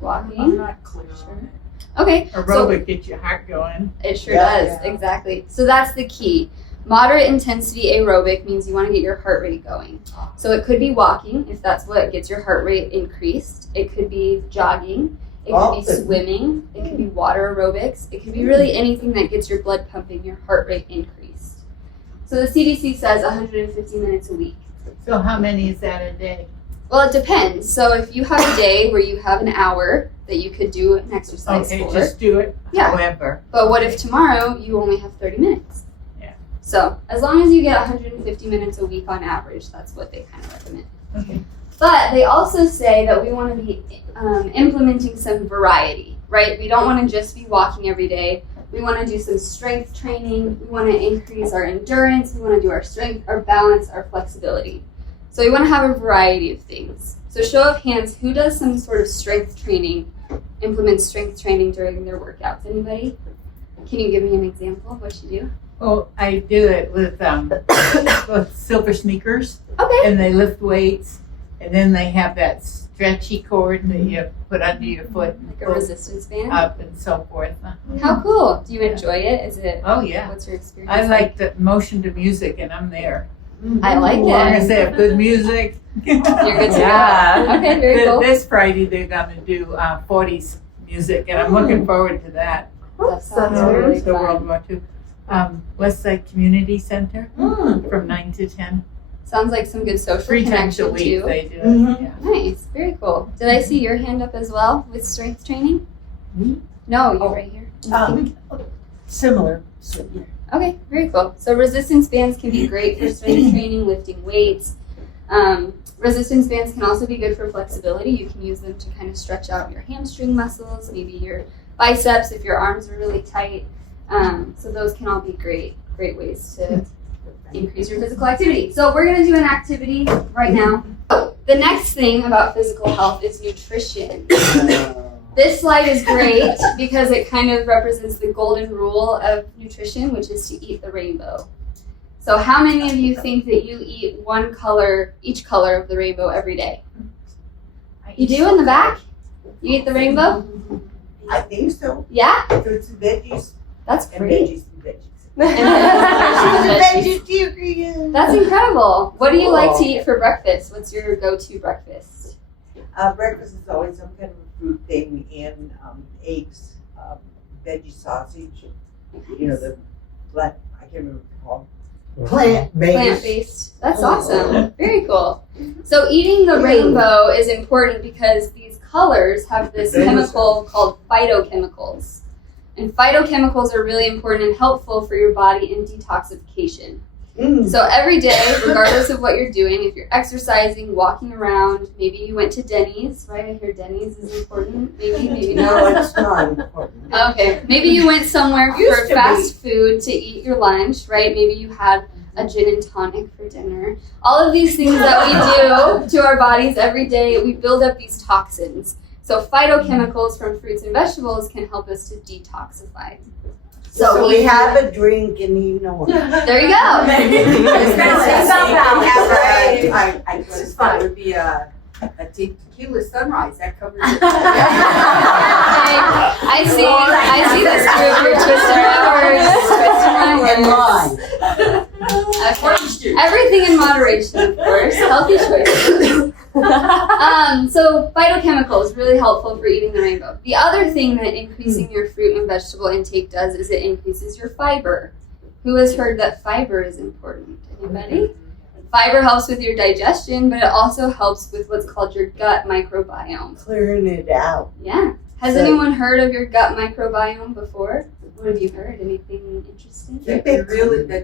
Walking. I'm not clear on it. Okay, Aerobic gets your heart going. it sure Yeah. does, exactly. So that's the key. Moderate intensity aerobic means you want to get your heart rate going. So it could be walking, if that's what gets your heart rate increased. It could be jogging. It could be Awesome. swimming. It could be water aerobics. It could be really anything that gets your blood pumping, your heart rate increased. So the CDC says 150 minutes a week. So how many is that a day? Well, it depends. So if you have a day where you have an hour that you could do an exercise Okay, for, just do it. Yeah. However. but what if tomorrow you only have 30 minutes? Yeah. So as long as you get 150 minutes a week on average, that's what they kind of recommend. Okay. But they also say that we want to be implementing some variety, right? We don't want to just be walking every day. We want to do some strength training. We want to increase our endurance. We want to do our strength, our balance, our flexibility. So we want to have a variety of things. So show of hands, who does some sort of strength training, implements strength training during their workouts? Anybody? Can you give me an example of what you do? Well, I do it with silver sneakers, Okay. and they lift weights, and then they have that stretchy cord that you put under your foot, and Like a pull resistance band? up and so forth. How cool. Do you enjoy it? Is it, Oh yeah, what's your experience? I like the motion to music, and I'm there. I like As long as it. they have good music. You're good to Yeah. go. Okay, very cool. This Friday they're gonna do 40s music, and I'm looking forward to that. That sounds really The fun. World War II. Westside Community Center from 9 to 10. Sounds like some good social 3 times a connection week too. they do it. Mhm. Yeah. Nice, very cool. Did I see your hand up as well with strength training? No, you're right here. Similar. So, yeah. Okay, very cool. So resistance bands can be great for strength training, lifting weights. Resistance bands can also be good for flexibility. You can use them to kind of stretch out your hamstring muscles, maybe your biceps if your arms are really tight. So those can all be great ways to increase your physical activity. So we're going to do an activity right now. Oh, the next thing about physical health is nutrition. This slide is great because it kind of represents the golden rule of nutrition, which is to eat the rainbow. So how many of you think that you eat each color of the rainbow every day? You do in the back? You eat the rainbow? I think so. Yeah? Fruits and veggies. That's And great. veggies and veggies. Veggies. That's incredible. What do you like to eat for breakfast? What's your go-to breakfast? Breakfast is always some kind of a fruit thing and eggs, veggie sausage. You know, the I can't remember what they're called. Plant-based. Plant-based. That's awesome. Very cool. So eating the rainbow is important because these colors have this chemical called phytochemicals. And phytochemicals are really important and helpful for your body in detoxification. Mm. So every day, regardless of what you're doing, if you're exercising, walking around, maybe you went to Denny's, right? I hear Denny's is important. Maybe No, not. it's not important. Okay, maybe you went somewhere for fast food to eat your lunch, right? Maybe you had a gin and tonic for dinner. All of these things that we do to our bodies every day, we build up these toxins. So phytochemicals from fruits and vegetables can help us to detoxify. So we have a drink and eat no. There you go. I just thought it would be a tequila sunrise. That covers it. I see this group. You're twisting my words. And mine. Okay. Everything in moderation, of course. Healthy choices. So phytochemicals, really helpful for eating the rainbow. The other thing that increasing your fruit and vegetable intake does is it increases your fiber. Who has heard that fiber is important? Anybody? Fiber helps with your digestion, but it also helps with what's called your gut microbiome. Clearing it out. Yeah. Has anyone heard of your gut microbiome before? What have you heard? Anything interesting? That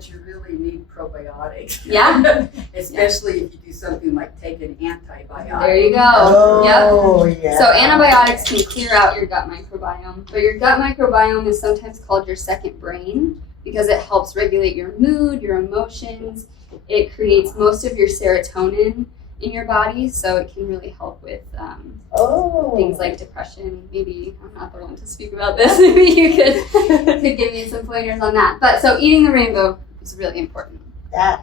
you really need probiotics. Yeah. Especially if you do something like take an antibiotic. There you go. Oh, Yep. yeah. So antibiotics can clear out your gut microbiome, but your gut microbiome is sometimes called your second brain because it helps regulate your mood, your emotions. It creates most of your serotonin in your body, so it can really help with things like depression. Maybe I'm not the one to speak about this. Maybe you could give me some pointers on that. But so eating the rainbow is really important. That's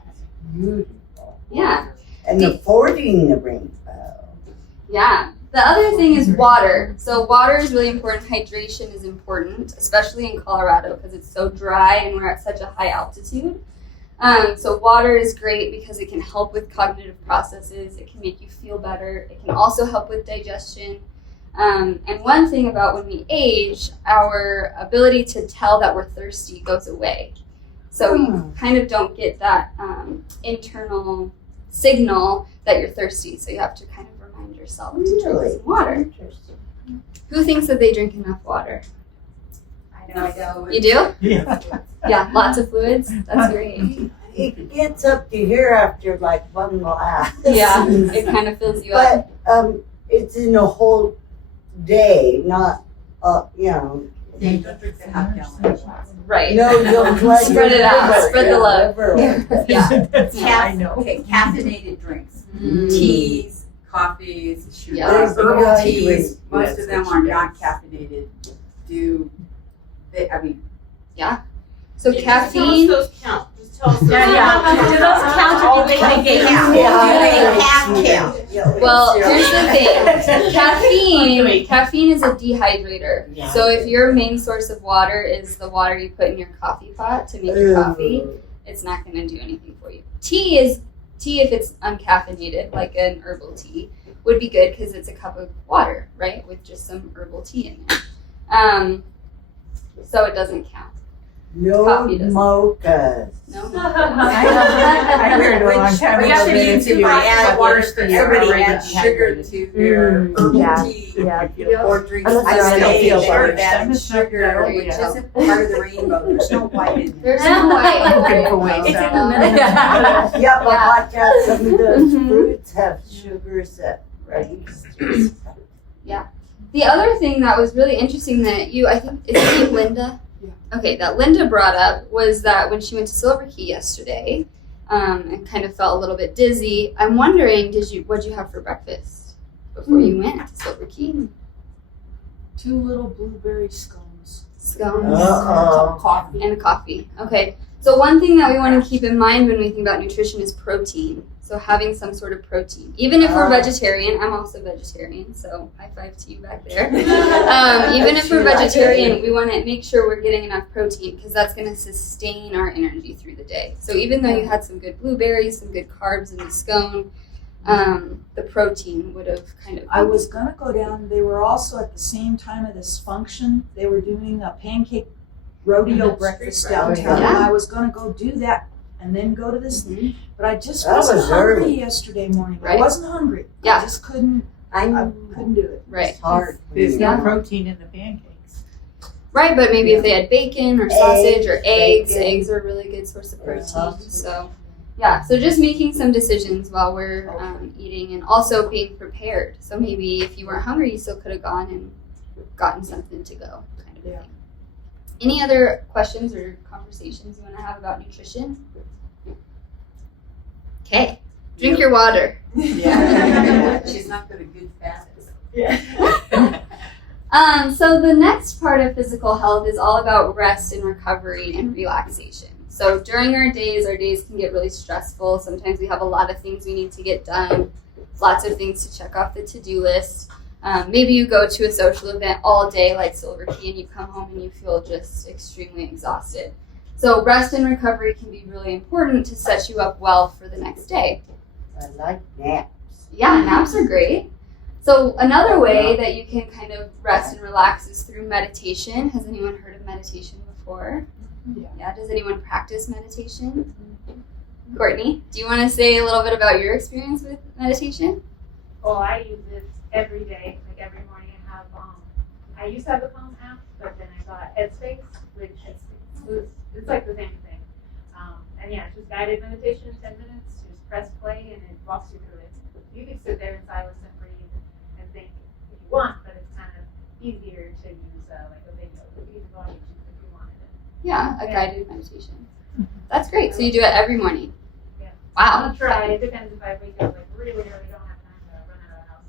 beautiful. Yeah. And affording the rainbow. Yeah. The other thing is water. So water is really important. Hydration is important, especially in Colorado because it's so dry and we're at such a high altitude. So water is great because it can help with cognitive processes. It can make you feel better. It can also help with digestion. And one thing about when we age, our ability to tell that we're thirsty goes away. So you kind of don't get that internal signal that you're thirsty. So you have to kind of remind yourself to drink some water. Who thinks that they drink enough water? I know. You do? Yeah. Yeah, lots of fluids. That's great. It gets up to here after like one glass. Yeah, it kind of fills you up. But it's in a whole day, not, you know. Yeah, you don't drink the half gallon. Right. No, you'll let Spread it out. Spread the love. Yeah. I know. Okay, caffeinated drinks. Mm. Teas, coffees, Yeah. herbal teas. Most of them are not caffeinated. So caffeine. Tell us those count. Just tell us those. Do those count if you make it count? Well, here's the thing. Caffeine is a dehydrator. Yeah. So if your main source of water is the water you put in your coffee pot to make your coffee, it's not going to do anything for you. Tea, if it's uncaffeinated, like an herbal tea, would be good because it's a cup of water, right, with just some herbal tea in there. So it doesn't count. No Coffee doesn't. mochas. No. I heard a long time ago that if you add water, you're somebody already adds sugar dehydrated. to their herbal Yeah. tea Yeah. or drink. Unless I it's still still feel parched. adding It's not sugar, that which yeah. isn't part of the rainbow. There's no white in there. There's no white in Looking the for ways rainbow. out. It's in the middle. Yeah, but Yeah. watch out, some of those fruits have sugars that raise. The other thing that was really interesting that I think, is your name Linda? Yeah. Okay, that Linda brought up was that when she went to Silver Key yesterday and kind of felt a little bit dizzy, I'm wondering, what'd you have for breakfast before you went to Silver Key? 2 little blueberry scones. Scones Uh-oh. Coffee. and a coffee. Okay, so one thing that we want to keep in mind when we think about nutrition is protein. So having some sort of protein. Even if we're vegetarian, I'm also vegetarian, so high five to you back there. Even if we're vegetarian, we want to make sure we're getting enough protein because that's going to sustain our energy through the day. So even though you had some good blueberries, some good carbs in the scone, the protein would have kind of... I was gonna go down, they were also at the same time of this function, they were doing a pancake rodeo breakfast downtown. Yeah. And I was gonna go do that and then go to this, but I just That wasn't was hungry early. yesterday morning. I Right. wasn't hungry. Yeah. I just couldn't do it. Right. It's hard. There's Yeah. no protein in the pancakes. Right, but maybe if they had bacon or sausage or eggs, bacon. eggs are a really good source of protein. Sausage. So, yeah, so just making some decisions while we're eating and also being prepared. So maybe if you weren't hungry, you still could have gone and gotten something to go, kind of thing. Any other questions or conversations you want to have about nutrition? Okay, drink your water. Yeah. She's not got a good fast. So the next part of physical health is all about rest and recovery and relaxation. So during our days can get really stressful. Sometimes we have a lot of things we need to get done, lots of things to check off the to-do list. Maybe you go to a social event all day like Silver Key and you come home and you feel just extremely exhausted. So rest and recovery can be really important to set you up well for the next day. I like naps. Yeah, naps are great. So another way that you can kind of rest and relax is through meditation. Has anyone heard of meditation before? Yeah. Does anyone practice meditation? Courtney, do you want to say a little bit about your experience with meditation? Well, I use it every day, like every morning. I used to have the Calm app, but then I got Headspace, which it's like the same thing. And yeah, it's just guided meditation, 10 minutes. You just press play and it walks you through it. You can sit there in silence and breathe and think if you want, but it's kind of easier to use like a video. You can go on YouTube if you wanted it. Yeah, a guided meditation. That's great. So you do it every morning? Yeah. Wow. I'll try. It depends if I wake up like really early, don't have time to run out of the house.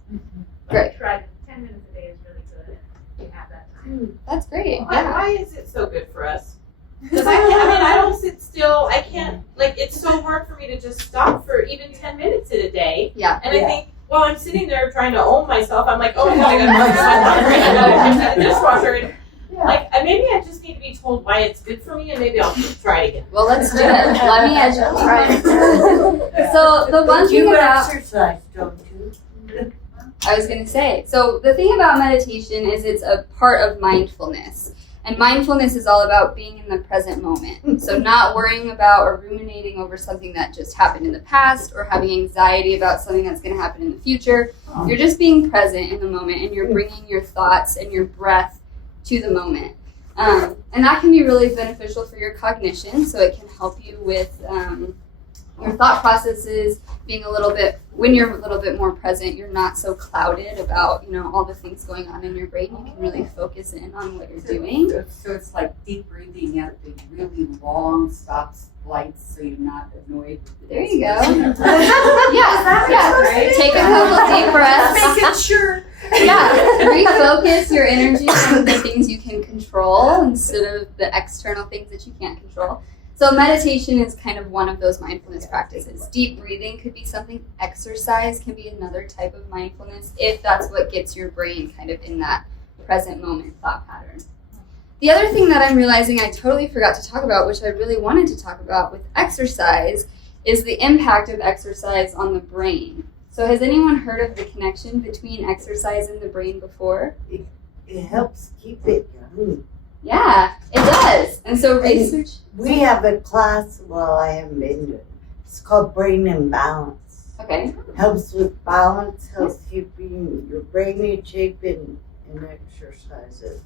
But Great. I try 10 minutes a day is really good and you have that time. That's great. Why is it so good for us? Because I don't sit still. I can't, it's so hard for me to just stop for even 10 minutes in a day. Yeah. And I think, while I'm sitting there trying to own myself, I'm like, oh my God, I gotta do my dishwasher. And maybe I just need to be told why it's good for me and maybe I'll try it again. Well, let's do it. Let me educate. So the one thing You about exercise, don't you? I was going to say, so the thing about meditation is it's a part of mindfulness. And mindfulness is all about being in the present moment. So not worrying about or ruminating over something that just happened in the past or having anxiety about something that's going to happen in the future. You're just being present in the moment and you're bringing your thoughts and your breath to the moment. And that can be really beneficial for your cognition. So it can help you with your thought processes, being when you're a little bit more present, you're not so clouded about, all the things going on in your brain. You can really focus in on what you're doing. So it's like deep breathing at the really long stoplights so you're not annoyed. There you go. Yeah. Take a couple deep breaths. Making sure. Yeah. Refocus your energy on the things you can control instead of the external things that you can't control. So meditation is kind of one of those mindfulness practices. Deep breathing could be something. Exercise can be another type of mindfulness if that's what gets your brain kind of in that present moment thought pattern. The other thing that I'm realizing I totally forgot to talk about, which I really wanted to talk about with exercise, is the impact of exercise on the brain. So has anyone heard of the connection between exercise and the brain before? It helps keep it young. Yeah, it does. And so research... We have a class, I haven't been to it. It's called Brain and Balance. Okay. Helps with balance, helps keeping your brain in shape and exercises.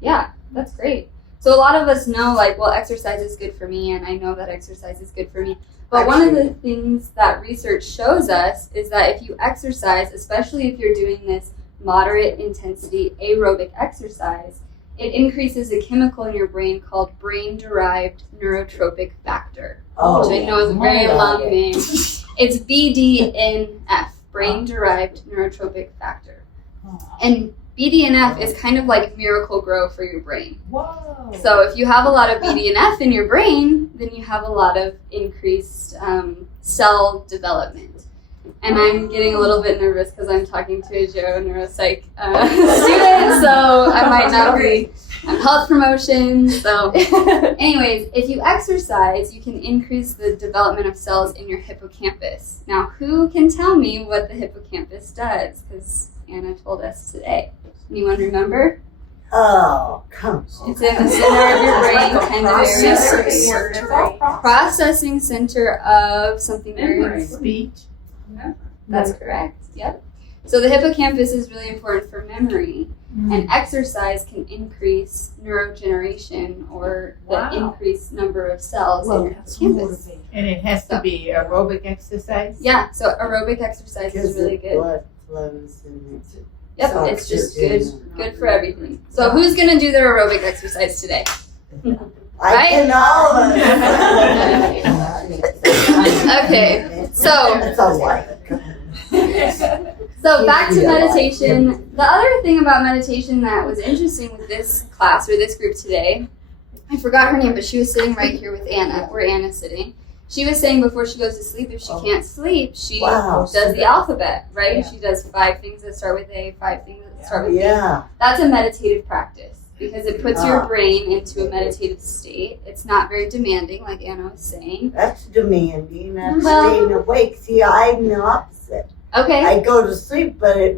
Yeah, that's great. So a lot of us know, exercise is good for me, and I know that exercise is good for me. But one of the things that research shows us is that if you exercise, especially if you're doing this moderate intensity aerobic exercise, it increases a chemical in your brain called brain-derived neurotrophic factor, which I know is a very long name. It's BDNF, brain-derived neurotropic factor. And BDNF is kind of like Miracle Grow for your brain. Whoa. So if you have a lot of BDNF in your brain, then you have a lot of increased cell development. And I'm getting a little bit nervous because I'm talking to a neuropsych student, so I might not be. I'm health promotion, so. Anyways, if you exercise, you can increase the development of cells in your hippocampus. Now, who can tell me what the hippocampus does? Because Anna told us today. Anyone remember? Oh, come on. It's in the center of your brain, kind of area. Processing center of something very Speech. That's correct. Yep. So the hippocampus is really important for memory, and exercise can increase neurogeneration or the increased number of cells in your hippocampus. And it has to be aerobic exercise? Yeah, so aerobic exercise is really good. Blood flows in it. Yep, So it's just oxygen. good for everything. So who's gonna do their aerobic exercise today? I Right? cannot. Okay, so It's a light. So back to meditation. The other thing about meditation that was interesting with this class or this group today, I forgot her name, but she was sitting right here with Anna, where Anna's sitting. She was saying before she goes to sleep, if she can't sleep, she does the alphabet, right? Yeah. She does 5 things that start with A, 5 things that start with B. Yeah. That's a meditative practice because it puts your brain into a meditative state. It's not very demanding, like Anna was saying. That's demanding. That's Well- staying awake. See, I'm the opposite. Okay. I go to sleep, but it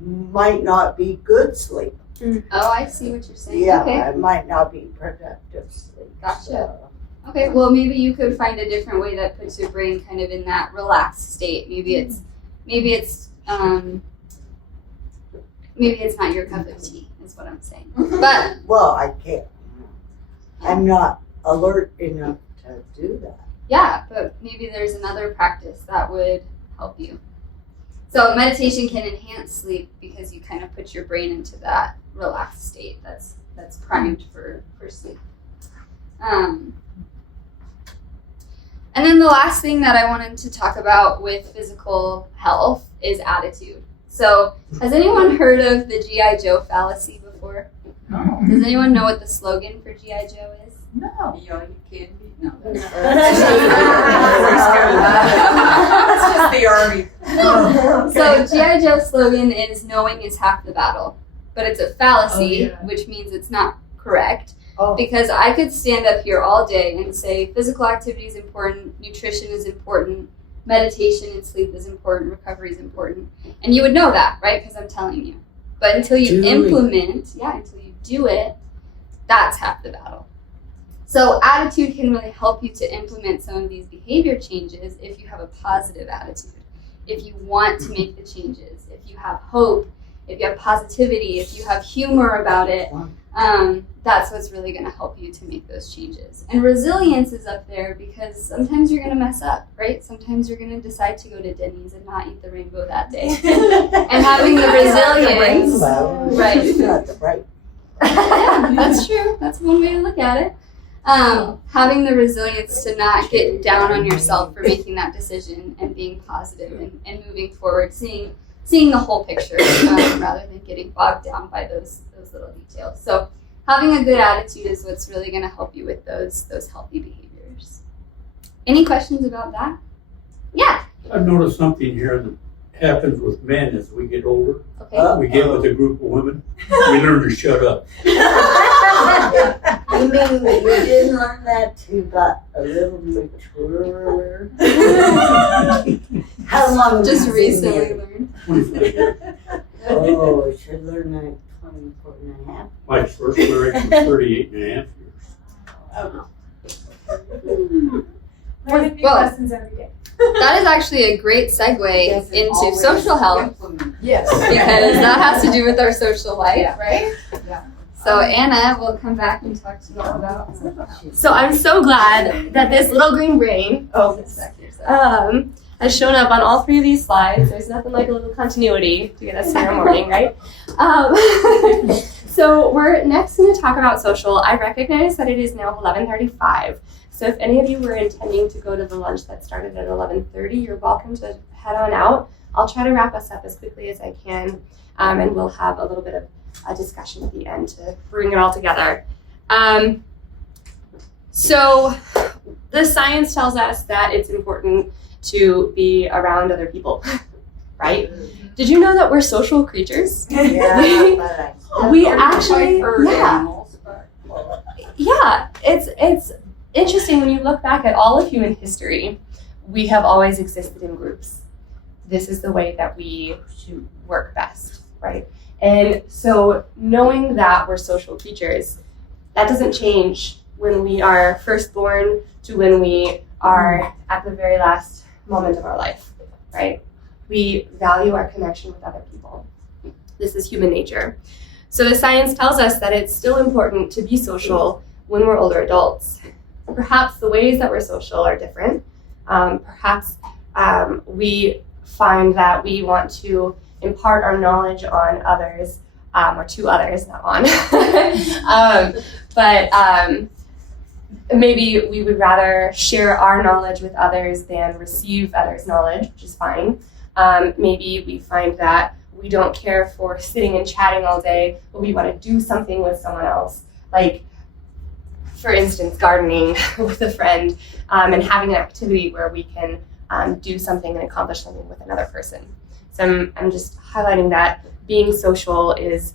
might not be good sleep. Oh, I see what you're saying. Yeah, Okay. it might not be productive sleep. Gotcha. So. Okay, well maybe you could find a different way that puts your brain kind of in that relaxed state. Maybe it's not your cup of tea, is what I'm saying. But Well, I can't. I'm not alert enough to do that. yeah, but maybe there's another practice that would help you. So meditation can enhance sleep because you kind of put your brain into that relaxed state that's primed for sleep. And then the last thing that I wanted to talk about with physical health is attitude. So has anyone heard of the G.I. Joe fallacy before? No. Does anyone know what the slogan for G.I. Joe is? No. Yo, you can't be. No. That's just the army. So G.I. Joe's slogan is knowing is half the battle. But it's a fallacy, which means it's not correct. Because I could stand up here all day and say physical activity is important, nutrition is important, meditation and sleep is important, recovery is important. And you would know that, right? Because I'm telling you. But until you implement, until you do it, that's half the battle. So attitude can really help you to implement some of these behavior changes if you have a positive attitude. If you want to make the changes, if you have hope, if you have positivity, if you have humor about it, that's what's really going to help you to make those changes. And resilience is up there because sometimes you're going to mess up, right? Sometimes you're going to decide to go to Denny's and not eat the rainbow that day. And having the resilience, right? Yeah, that's true. That's one way to look at it. Having the resilience to not get down on yourself for making that decision and being positive and moving forward, seeing the whole picture rather than getting bogged down by those little details. So having a good attitude is what's really going to help you with those healthy behaviors. Any questions about that? Yeah. I've noticed something here that happens with men as we get older. Okay. We get with a group of women, we learn to shut up. You mean you didn't learn that till you got a little mature? How long? Just have you been recently married? learned. 25 years. Oh, I should learn that 24 and a half. My first marriage was 38 and a half years. Learning new Well, lessons every day. That is actually a great segue into social health Yes. because that has to do with our social life, right? Yeah. So Anna will come back and talk to you all about social health. So I'm so glad that this little green brain has shown up on all 3 of these slides. There's nothing like a little continuity to get us here in the morning, right? So we're next going to talk about social. I recognize that it is now 11:35. So if any of you were intending to go to the lunch that started at 11:30, you're welcome to head on out. I'll try to wrap us up as quickly as I can, and we'll have a little bit of a discussion at the end to bring it all together. So the science tells us that it's important to be around other people, right? Did you know that we're social creatures? Yeah, but We actually, animals, but it's interesting when you look back at all of human history, we have always existed in groups. This is the way that we work best, right? And so knowing that we're social creatures, that doesn't change when we are first born to when we are at the very last moment of our life, right? We value our connection with other people. This is human nature. So the science tells us that it's still important to be social when we're older adults. Perhaps the ways that we're social are different. Perhaps we find that we want to impart our knowledge on others, or to others, not on. But maybe we would rather share our knowledge with others than receive others' knowledge, which is fine. Maybe we find that we don't care for sitting and chatting all day, but we want to do something with someone else. Like, for instance, gardening with a friend, and having an activity where we can do something and accomplish something with another person. So I'm just highlighting that being social is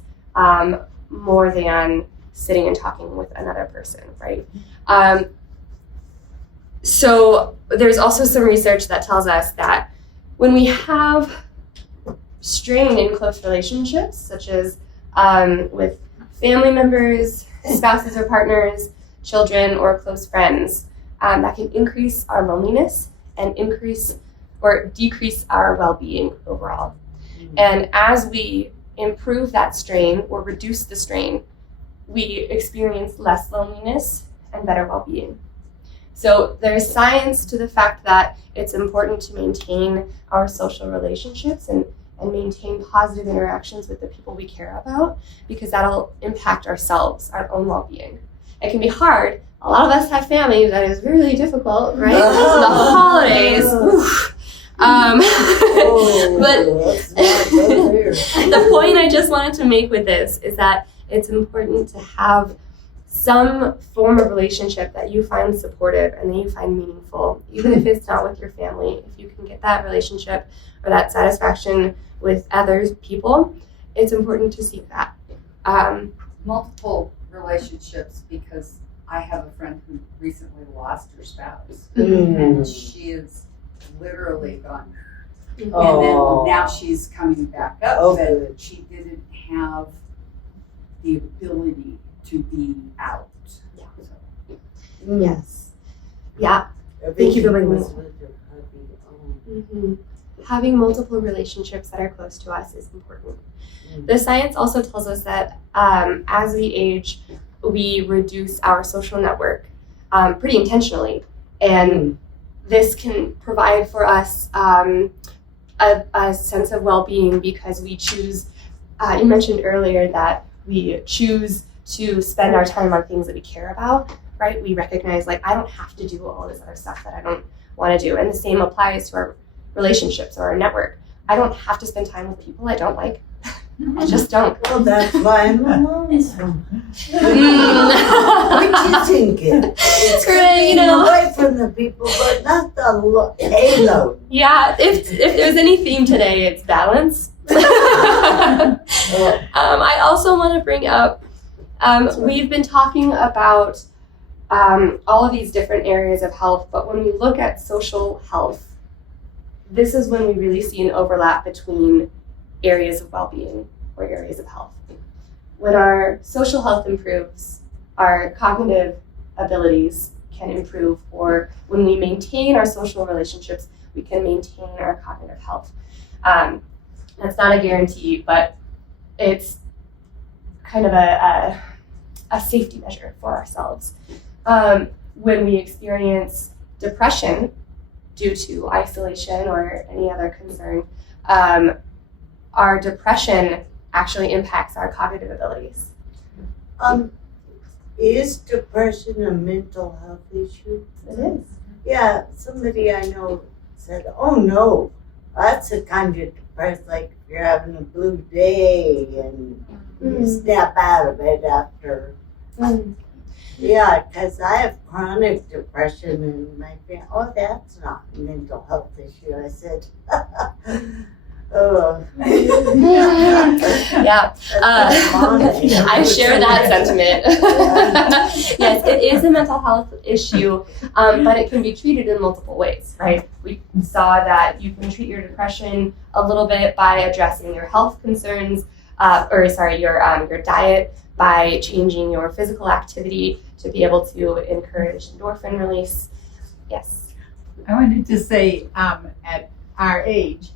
more than sitting and talking with another person, right? So there's also some research that tells us that when we have strain in close relationships, such as with family members, spouses or partners, children, or close friends, that can increase our loneliness and increase or decrease our well-being overall. And as we improve that strain or reduce the strain, we experience less loneliness and better well-being. So there's science to the fact that it's important to maintain our social relationships and maintain positive interactions with the people we care about, because that'll impact ourselves, our own well-being. It can be hard. A lot of us have families that is really difficult, right? The holidays. But the point I just wanted to make with this is that it's important to have some form of relationship that you find supportive and that you find meaningful, even if it's not with your family. If you can get that relationship or that satisfaction with other people, it's important to seek that. Multiple relationships, because I have a friend who recently lost her spouse, and she is literally gone. And then now she's coming back up, but she didn't have the ability to be out. Yes. Yeah. Thank you for bringing this. Having multiple relationships that are close to us is important. The science also tells us that as we age, we reduce our social network pretty intentionally. And this can provide for us a sense of well-being because we choose, you mentioned earlier that we choose to spend our time on things that we care about, right? We recognize, like, I don't have to do all this other stuff that I don't want to do. And the same applies to our relationships or our network. I don't have to spend time with people I don't like. I just don't. Well, that's why I'm alone. So. Which isn't good. It's getting away from the people, but not the halo. Yeah, if there's any theme today, it's balance. I also want to bring up, we've been talking about all of these different areas of health, but when we look at social health, this is when we really see an overlap between areas of well-being or areas of health. When our social health improves, our cognitive abilities can improve, or when we maintain our social relationships, we can maintain our cognitive health. That's not a guarantee, but it's kind of a safety measure for ourselves. When we experience depression due to isolation or any other concern, our depression actually impacts our cognitive abilities. Is depression a mental health issue? It is. Yeah, somebody I know said, oh no, that's a kind of depressed, like if you're having a blue day and you snap out of it after. Yeah, because I have chronic depression and my family, oh, that's not a mental health issue. I said, oh. Yeah, I share that sentiment. Yes, it is a mental health issue, but it can be treated in multiple ways, right? We saw that you can treat your depression a little bit by addressing your health concerns, your diet, by changing your physical activity to be able to encourage endorphin release. Yes. I wanted to say, at our age,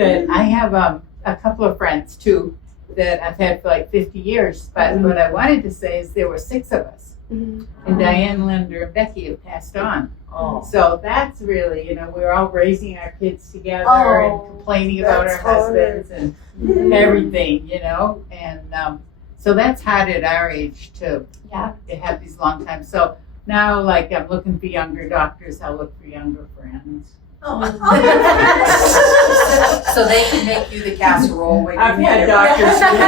that I have a couple of friends too that I've had for like 50 years. But what I wanted to say is there were 6 of us. And Diane, Linda, and Becky have passed on. Oh. So that's really, we're all raising our kids together and complaining about our that's hard. husbands and everything, And so that's hard at our age to have these long times. So now, like, I'm looking for younger doctors. I'll look for younger friends. So they can make you the casserole when I've you had need it. doctors. I've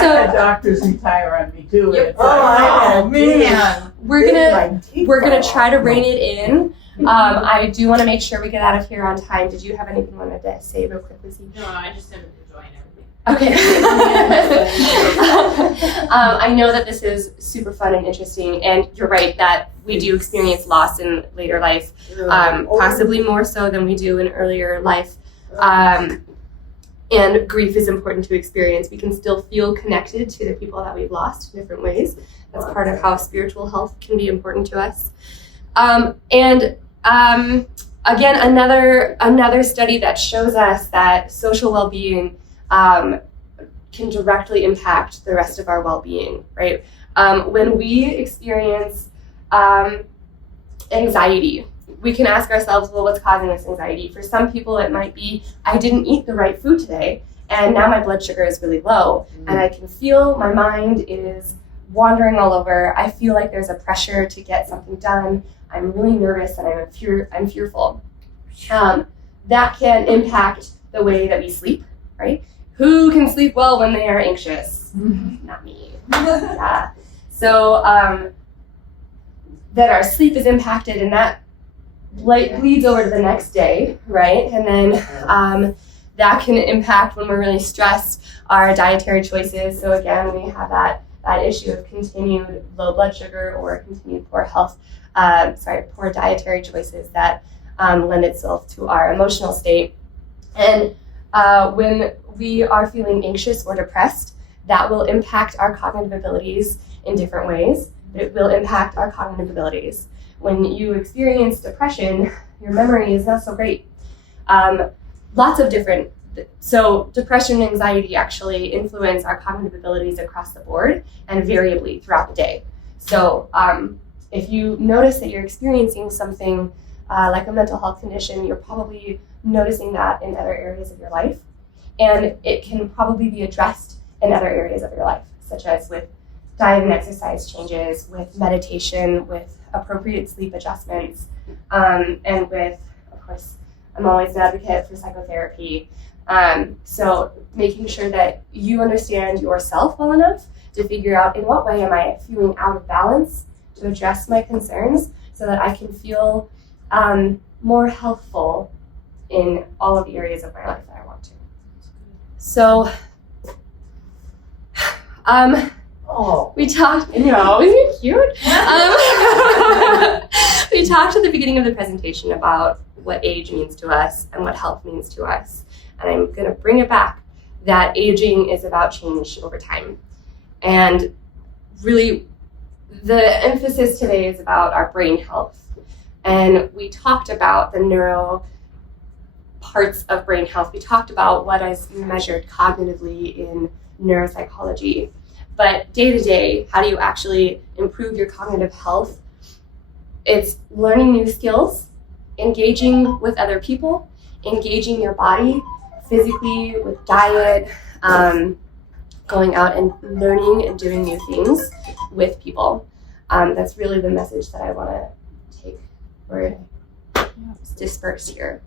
had doctors retire on me too. Yep. It's like, man. We're gonna try to rein it in. I do want to make sure we get out of here on time. Did you have anything you wanted to say real quick, Lucy? No, I just am enjoying everything. Okay. I know that this is super fun and interesting, and you're right that we do experience loss in later life, possibly more so than we do in earlier life. And grief is important to experience. We can still feel connected to the people that we've lost in different ways. That's part of how spiritual health can be important to us. Again, another study that shows us that social well-being can directly impact the rest of our well-being, right? When we experience anxiety, we can ask ourselves, well, what's causing this anxiety? For some people, it might be, I didn't eat the right food today, and now my blood sugar is really low, and I can feel my mind is wandering all over. I feel like there's a pressure to get something done. I'm really nervous, and I'm fearful. That can impact the way that we sleep, right? Who can sleep well when they are anxious? Not me. Yeah. So that our sleep is impacted, and that bleeds over to the next day, right? And then that can impact when we're really stressed our dietary choices. So again, we have that issue of continued low blood sugar or continued poor dietary choices that lend itself to our emotional state. And when we are feeling anxious or depressed, that will impact our cognitive abilities in different ways. It will impact our cognitive abilities. When you experience depression, your memory is not so great. So depression and anxiety actually influence our cognitive abilities across the board and variably throughout the day. So if you notice that you're experiencing something like a mental health condition, you're probably noticing that in other areas of your life. And it can probably be addressed in other areas of your life, such as with diet and exercise changes, with meditation, with appropriate sleep adjustments, and with, of course, I'm always an advocate for psychotherapy. So making sure that you understand yourself well enough to figure out in what way am I feeling out of balance to address my concerns so that I can feel more healthful in all of the areas of my life that I want to. So, we talked, isn't it cute? We talked at the beginning of the presentation about what age means to us and what health means to us. And I'm going to bring it back that aging is about change over time. And really, the emphasis today is about our brain health. And we talked about the neuro parts of brain health. We talked about what is measured cognitively in neuropsychology. But day to day, how do you actually improve your cognitive health? It's learning new skills, engaging with other people, engaging your body physically with diet, going out and learning and doing new things with people. That's really the message that I want to take or disperse here.